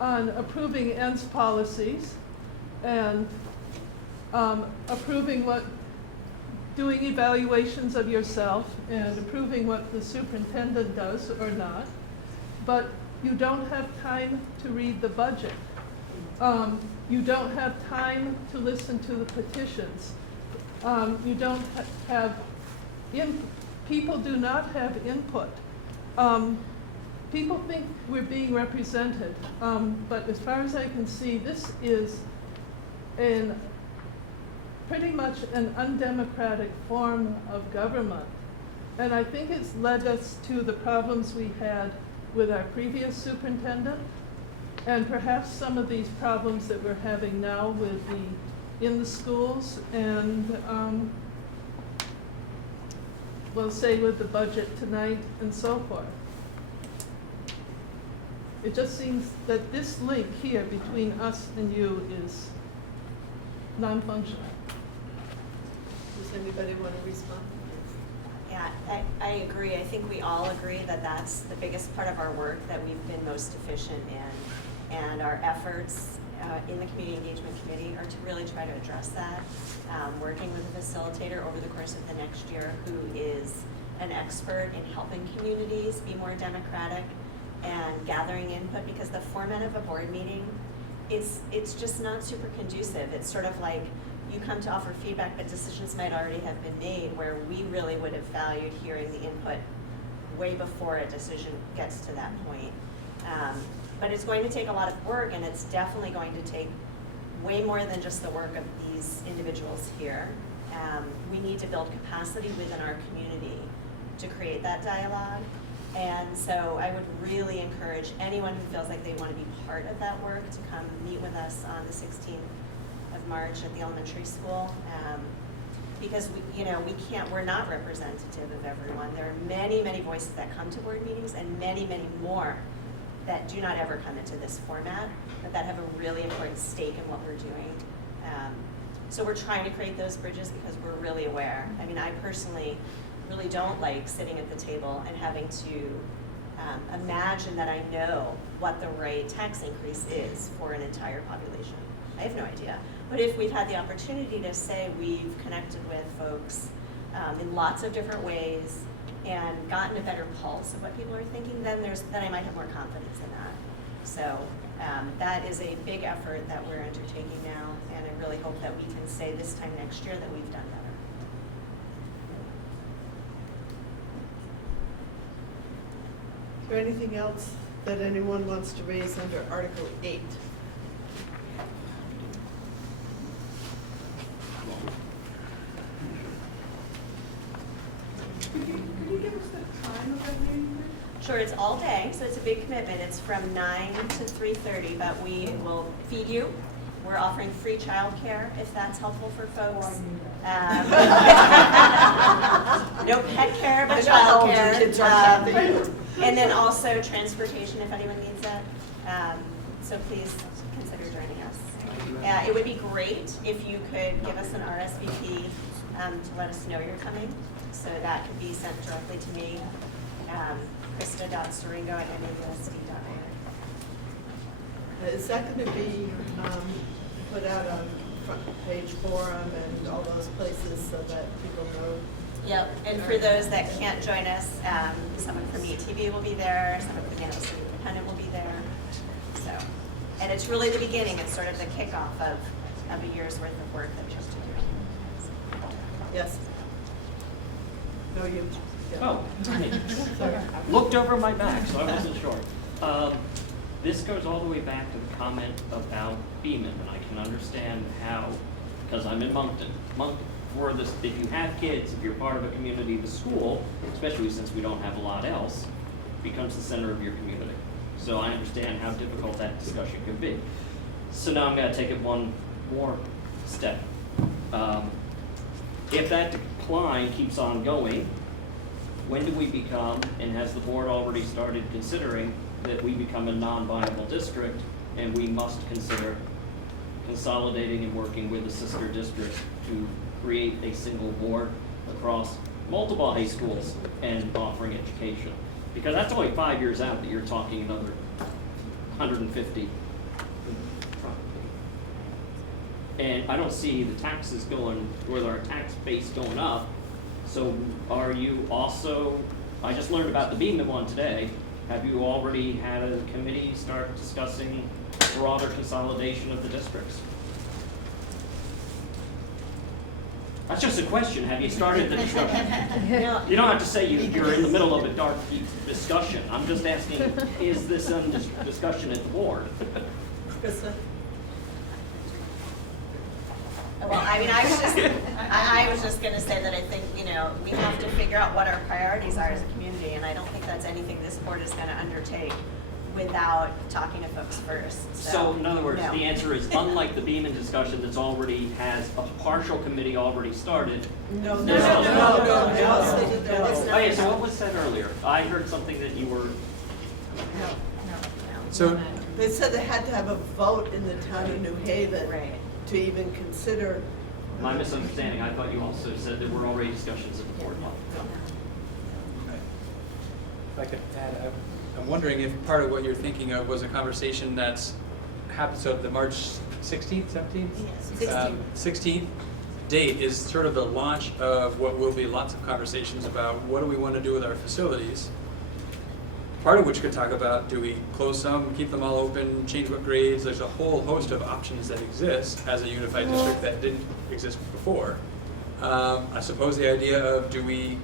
on approving ENS policies and approving what doing evaluations of yourself and approving what the superintendent does or not, but you don't have time to read the budget. You don't have time to listen to the petitions. You don't have people do not have input. People think we're being represented, but as far as I can see, this is pretty much an undemocratic form of government. And I think it's led us to the problems we had with our previous superintendent, and perhaps some of these problems that we're having now with in the schools, and we'll say with the budget tonight and so forth. It just seems that this link here between us and you is non-functional. Does anybody want to respond? Yeah, I agree. I think we all agree that that's the biggest part of our work that we've been most efficient in. And our efforts in the Community Engagement Committee are to really try to address that. Working with a facilitator over the course of the next year who is an expert in helping communities be more democratic and gathering input, because the format of a board meeting, it's just not super conducive. It's sort of like you come to offer feedback, but decisions might already have been made, where we really would have valued hearing the input way before a decision gets to that point. But it's going to take a lot of work, and it's definitely going to take way more than just the work of these individuals here. We need to build capacity within our community to create that dialogue. And so I would really encourage anyone who feels like they want to be part of that work to come meet with us on the 16th of March at the elementary school. Because we're not representative of everyone. There are many, many voices that come to board meetings, and many, many more that do not ever come into this format, but that have a really important stake in what we're doing. So we're trying to create those bridges because we're really aware. I mean, I personally really don't like sitting at the table and having to imagine that I know what the right tax increase is for an entire population. I have no idea. But if we've had the opportunity to say we've connected with folks in lots of different ways and gotten a better pulse of what people are thinking, then I might have more confidence in that. So that is a big effort that we're undertaking now, and I really hope that we can say this time next year that we've done better. Is there anything else that anyone wants to raise under Article 8? Could you give us the time of that meeting? Sure, it's all day, so it's a big commitment. It's from 9 to 3:30, but we will feed you. We're offering free childcare, if that's helpful for folks. No pet care, but childcare. Kids are happy. And then also transportation if anyone needs it. So please consider joining us. It would be great if you could give us an RSVP to let us know you're coming. So that could be sent directly to me, Krista.Soringo@MAUSD.org. Is that going to be put out on front page forum and all those places so that people know? Yep, and for those that can't join us, someone from ETV will be there, someone from the Kansas City Independent will be there. So, and it's really the beginning, it's sort of the kickoff of a year's worth of work that we have to do. Yes. No, you. Yeah. Oh, Sorry. looked over my back, so I wasn't sure. This goes all the way back to the comment about Beeman, and I can understand how, because I'm in Moncton. For this, if you have kids, if you're part of a community, the school, especially since we don't have a lot else, becomes the center of your community. So I understand how difficult that discussion can be. So now I'm going to take it one more step. If that decline keeps on going, when do we become, and has the board already started considering, that we become a non-viable district and we must consider consolidating and working with a sister district to create a single board across multiple high schools and offering education? Because that's only 5 years out that you're talking another 150. And I don't see the taxes going, or our tax base going up. So are you also, I just learned about the Beaman one today. Have you already had a committee start discussing broader consolidation of the districts? That's just a question. Have you started the discussion? You don't have to say you're in the middle of a dark, deep discussion. I'm just asking, is this a discussion at the board? Well, I mean, I was just gonna say that I think, you know, we have to figure out what our priorities are as a community, and I don't think that's anything this board is gonna undertake without talking to folks first. So in other words, no. the answer is unlike the Beaman discussion that's already has a partial committee already started. No. Oh yeah, so what was said earlier? I heard something that you were. So They said they had to have a vote in the town of New Haven to even consider. My misunderstanding, I thought you also said there were already discussions at the board level. if I could add, I'm wondering if part of what you're thinking of was a conversation that's happened, so the March 16th, 17th? Yes, 16th date is sort of the launch of what will be lots of conversations about what do we want to do with our facilities. Part of which could talk about, do we close some, keep them all open, change what grades? There's a whole host of options that exist as a unified district that didn't exist before. I suppose the idea of, do we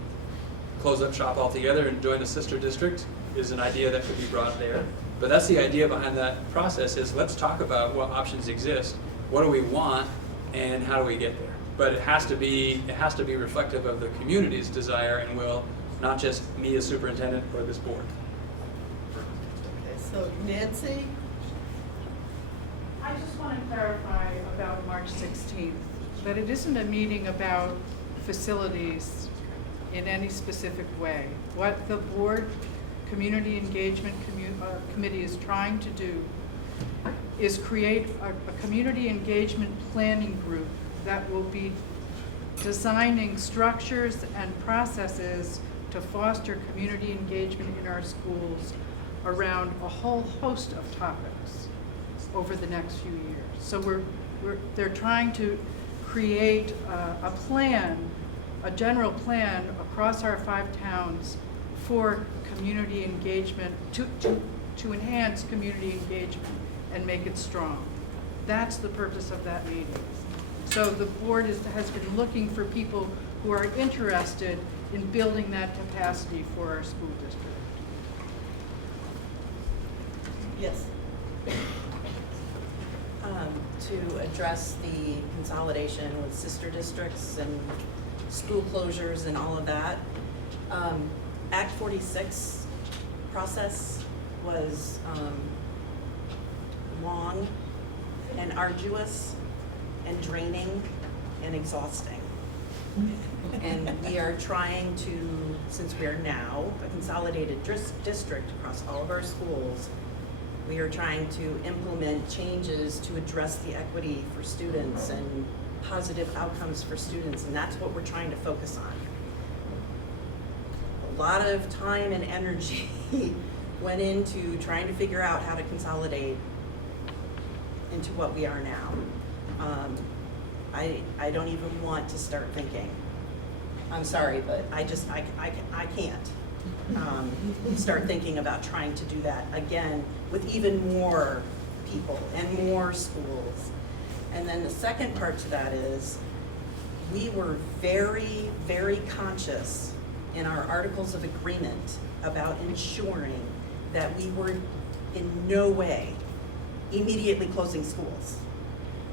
close up shop altogether and join a sister district is an idea that could be brought there. But that's the idea behind that process, is let's talk about what options exist, what do we want, and how do we get there. But it has to be reflective of the community's desire and will, not just me as superintendent or this board. Okay, so Nancy? I just want to clarify about March 16th, that it isn't a meeting about facilities in any specific way. What the board community engagement committee is trying to do is create a community engagement planning group that will be designing structures and processes to foster community engagement in our schools around a whole host of topics over the next few years. So they're trying to create a plan, a general plan across our 5 towns for community engagement, to enhance community engagement and make it strong. That's the purpose of that meeting. So the board has been looking for people who are interested in building that capacity for our school district. Yes. To address the consolidation with sister districts and school closures and all of that. Act 46 process was long and arduous and draining and exhausting. And we are trying to, since we are now a consolidated district across all of our schools, we are trying to implement changes to address the equity for students and positive outcomes for students, and that's what we're trying to focus on. A lot of time and energy went into trying to figure out how to consolidate into what we are now. I don't even want to start thinking. I'm sorry, but I can't start thinking about trying to do that again with even more people and more schools. And then the second part to that is we were very, very conscious in our articles of agreement about ensuring that we were in no way immediately closing schools,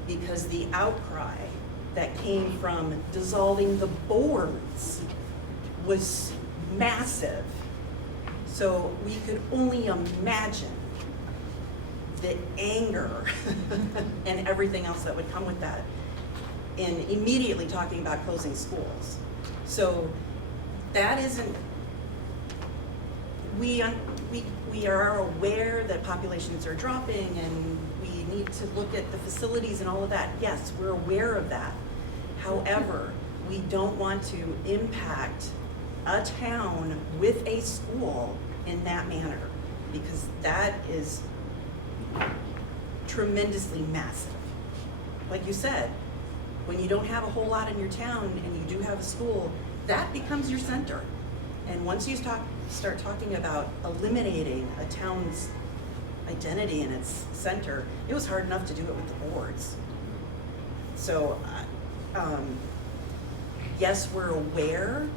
because the outcry that came from dissolving the boards was massive. So we could only imagine the anger and everything else that would come with that in immediately talking about closing schools. So that isn't, we are aware that populations are dropping and we need to look at the facilities and all of that. Yes, we're aware of that. However, we don't want to impact a town with a school in that manner, because that is tremendously massive. like you said, when you don't have a whole lot in your town and you do have a school, that becomes your center. And once you start talking about eliminating a town's identity in its center, it was hard enough to do it with the boards. So, yes, we're aware,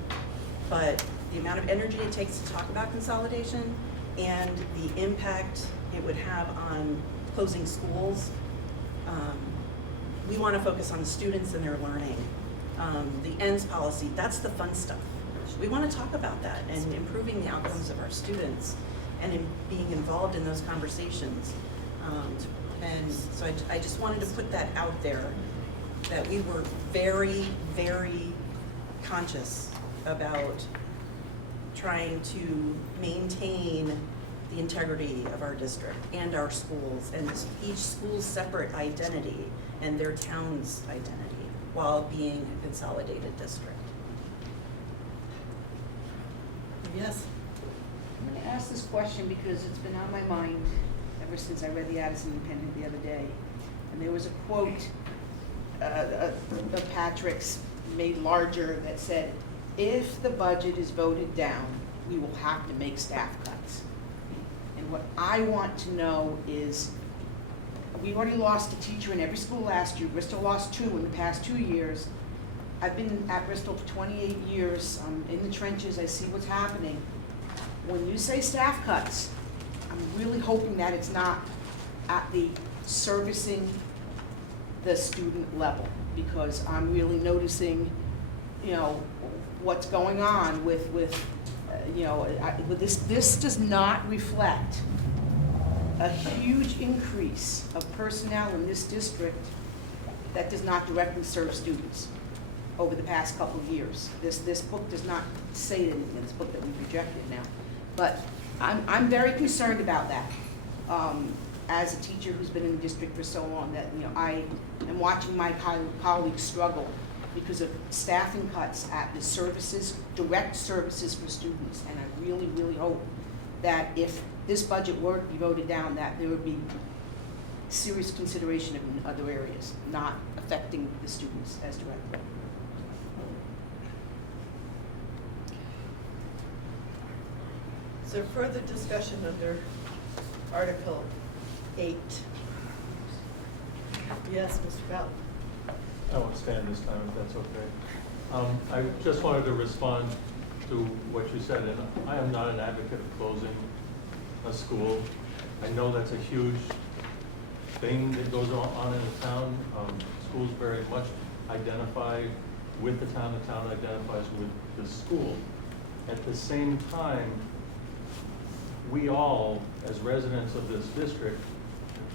but the amount of energy it takes to talk about consolidation and the impact it would have on closing schools, we want to focus on the students and their learning. The ends policy, that's the fun stuff. We want to talk about that and improving the outcomes of our students and in being involved in those conversations. And so I just wanted to put that out there, that we were very, very conscious about trying to maintain the integrity of our district and our schools and each school's separate identity and their town's identity while being a consolidated district. Yes? I'm going to ask this question because it's been on my mind ever since I read the Addison Independent the other day. And there was a quote of Patrick's made larger that said, if the budget is voted down, we will have to make staff cuts. And what I want to know is, we've already lost a teacher in every school last year. Bristol lost 2 in the past 2 years. I've been at Bristol for 28 years. I'm in the trenches. I see what's happening. When you say staff cuts, I'm really hoping that it's not at the servicing the student level, because I'm really noticing, you know, what's going on with this does not reflect a huge increase of personnel in this district that does not directly serve students over the past couple of years. This book does not say anything in this book that we've rejected now. But I'm very concerned about that. As a teacher who's been in the district for so long, that I am watching my colleagues struggle because of staffing cuts at the services, direct services for students. And I really, really hope that if this budget were to be voted down, that there would be serious consideration in other areas, not affecting the students as directly. Is there further discussion under Article 8? Yes, Mr. Bell. I won't stand this time if that's okay. I just wanted to respond to what you said, and I am not an advocate of closing a school. I know that's a huge thing that goes on in the town. Schools very much identify with the town identifies with the school. At the same time, we all, as residents of this district,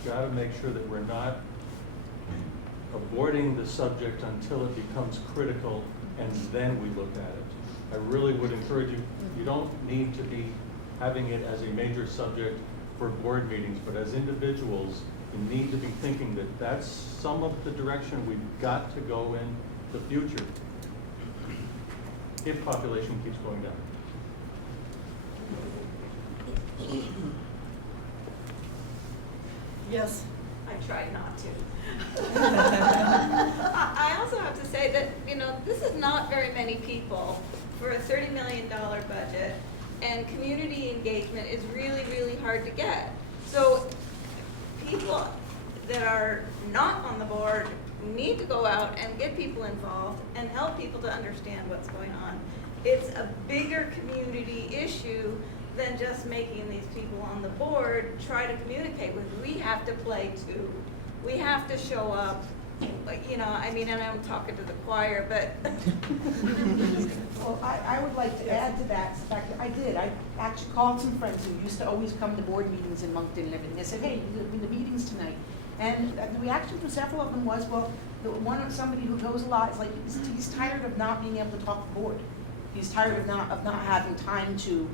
have got to make sure that we're not avoiding the subject until it becomes critical, and then we look at it. I really would encourage you, you don't need to be having it as a major subject for board meetings, but as individuals, you need to be thinking that that's some of the direction we've got to go in the future if population keeps going down. Yes. I try not to. I also have to say that, this is not very many people for a $30 million budget, and community engagement is really, really hard to get. So people that are not on the board need to go out and get people involved and help people to understand what's going on. It's a bigger community issue than just making these people on the board try to communicate with. We have to play too. We have to show up, and I'm talking to the choir, but. Well, I would like to add to that, the fact that I actually called some friends who used to always come to board meetings in Moncton and everything. I said, hey, you're in the meetings tonight. And the reaction from several of them was, well, somebody who goes a lot is like, he's tired of not being able to talk to the board. He's tired of not having time to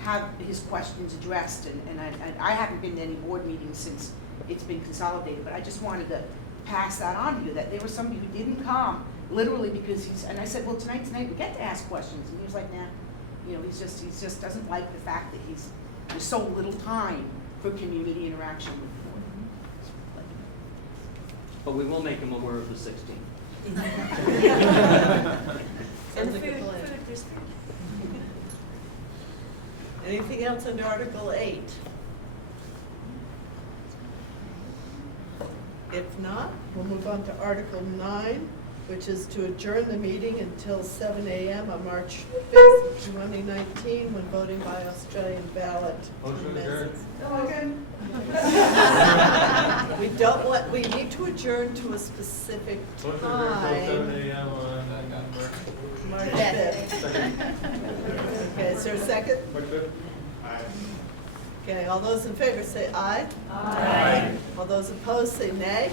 have his questions addressed, and I haven't been to any board meetings since it's been consolidated, but I just wanted to pass that on to you, that there was somebody who didn't come, literally because and I said, well, tonight we get to ask questions, and he was like, nah, he just doesn't like the fact that there's so little time for community interaction with the board. but we will make them aware of the 16th. Sounds like a plan. Anything else under Article 8? If not, we'll move on to Article 9, which is to adjourn the meeting until 7 a.m. on March 5th, 2019, when voting by Australian ballot. We don't want, we need to adjourn to a specific time. March 5th. Okay, is there a second? Okay, all those in favor say aye. Aye. All those opposed say nay.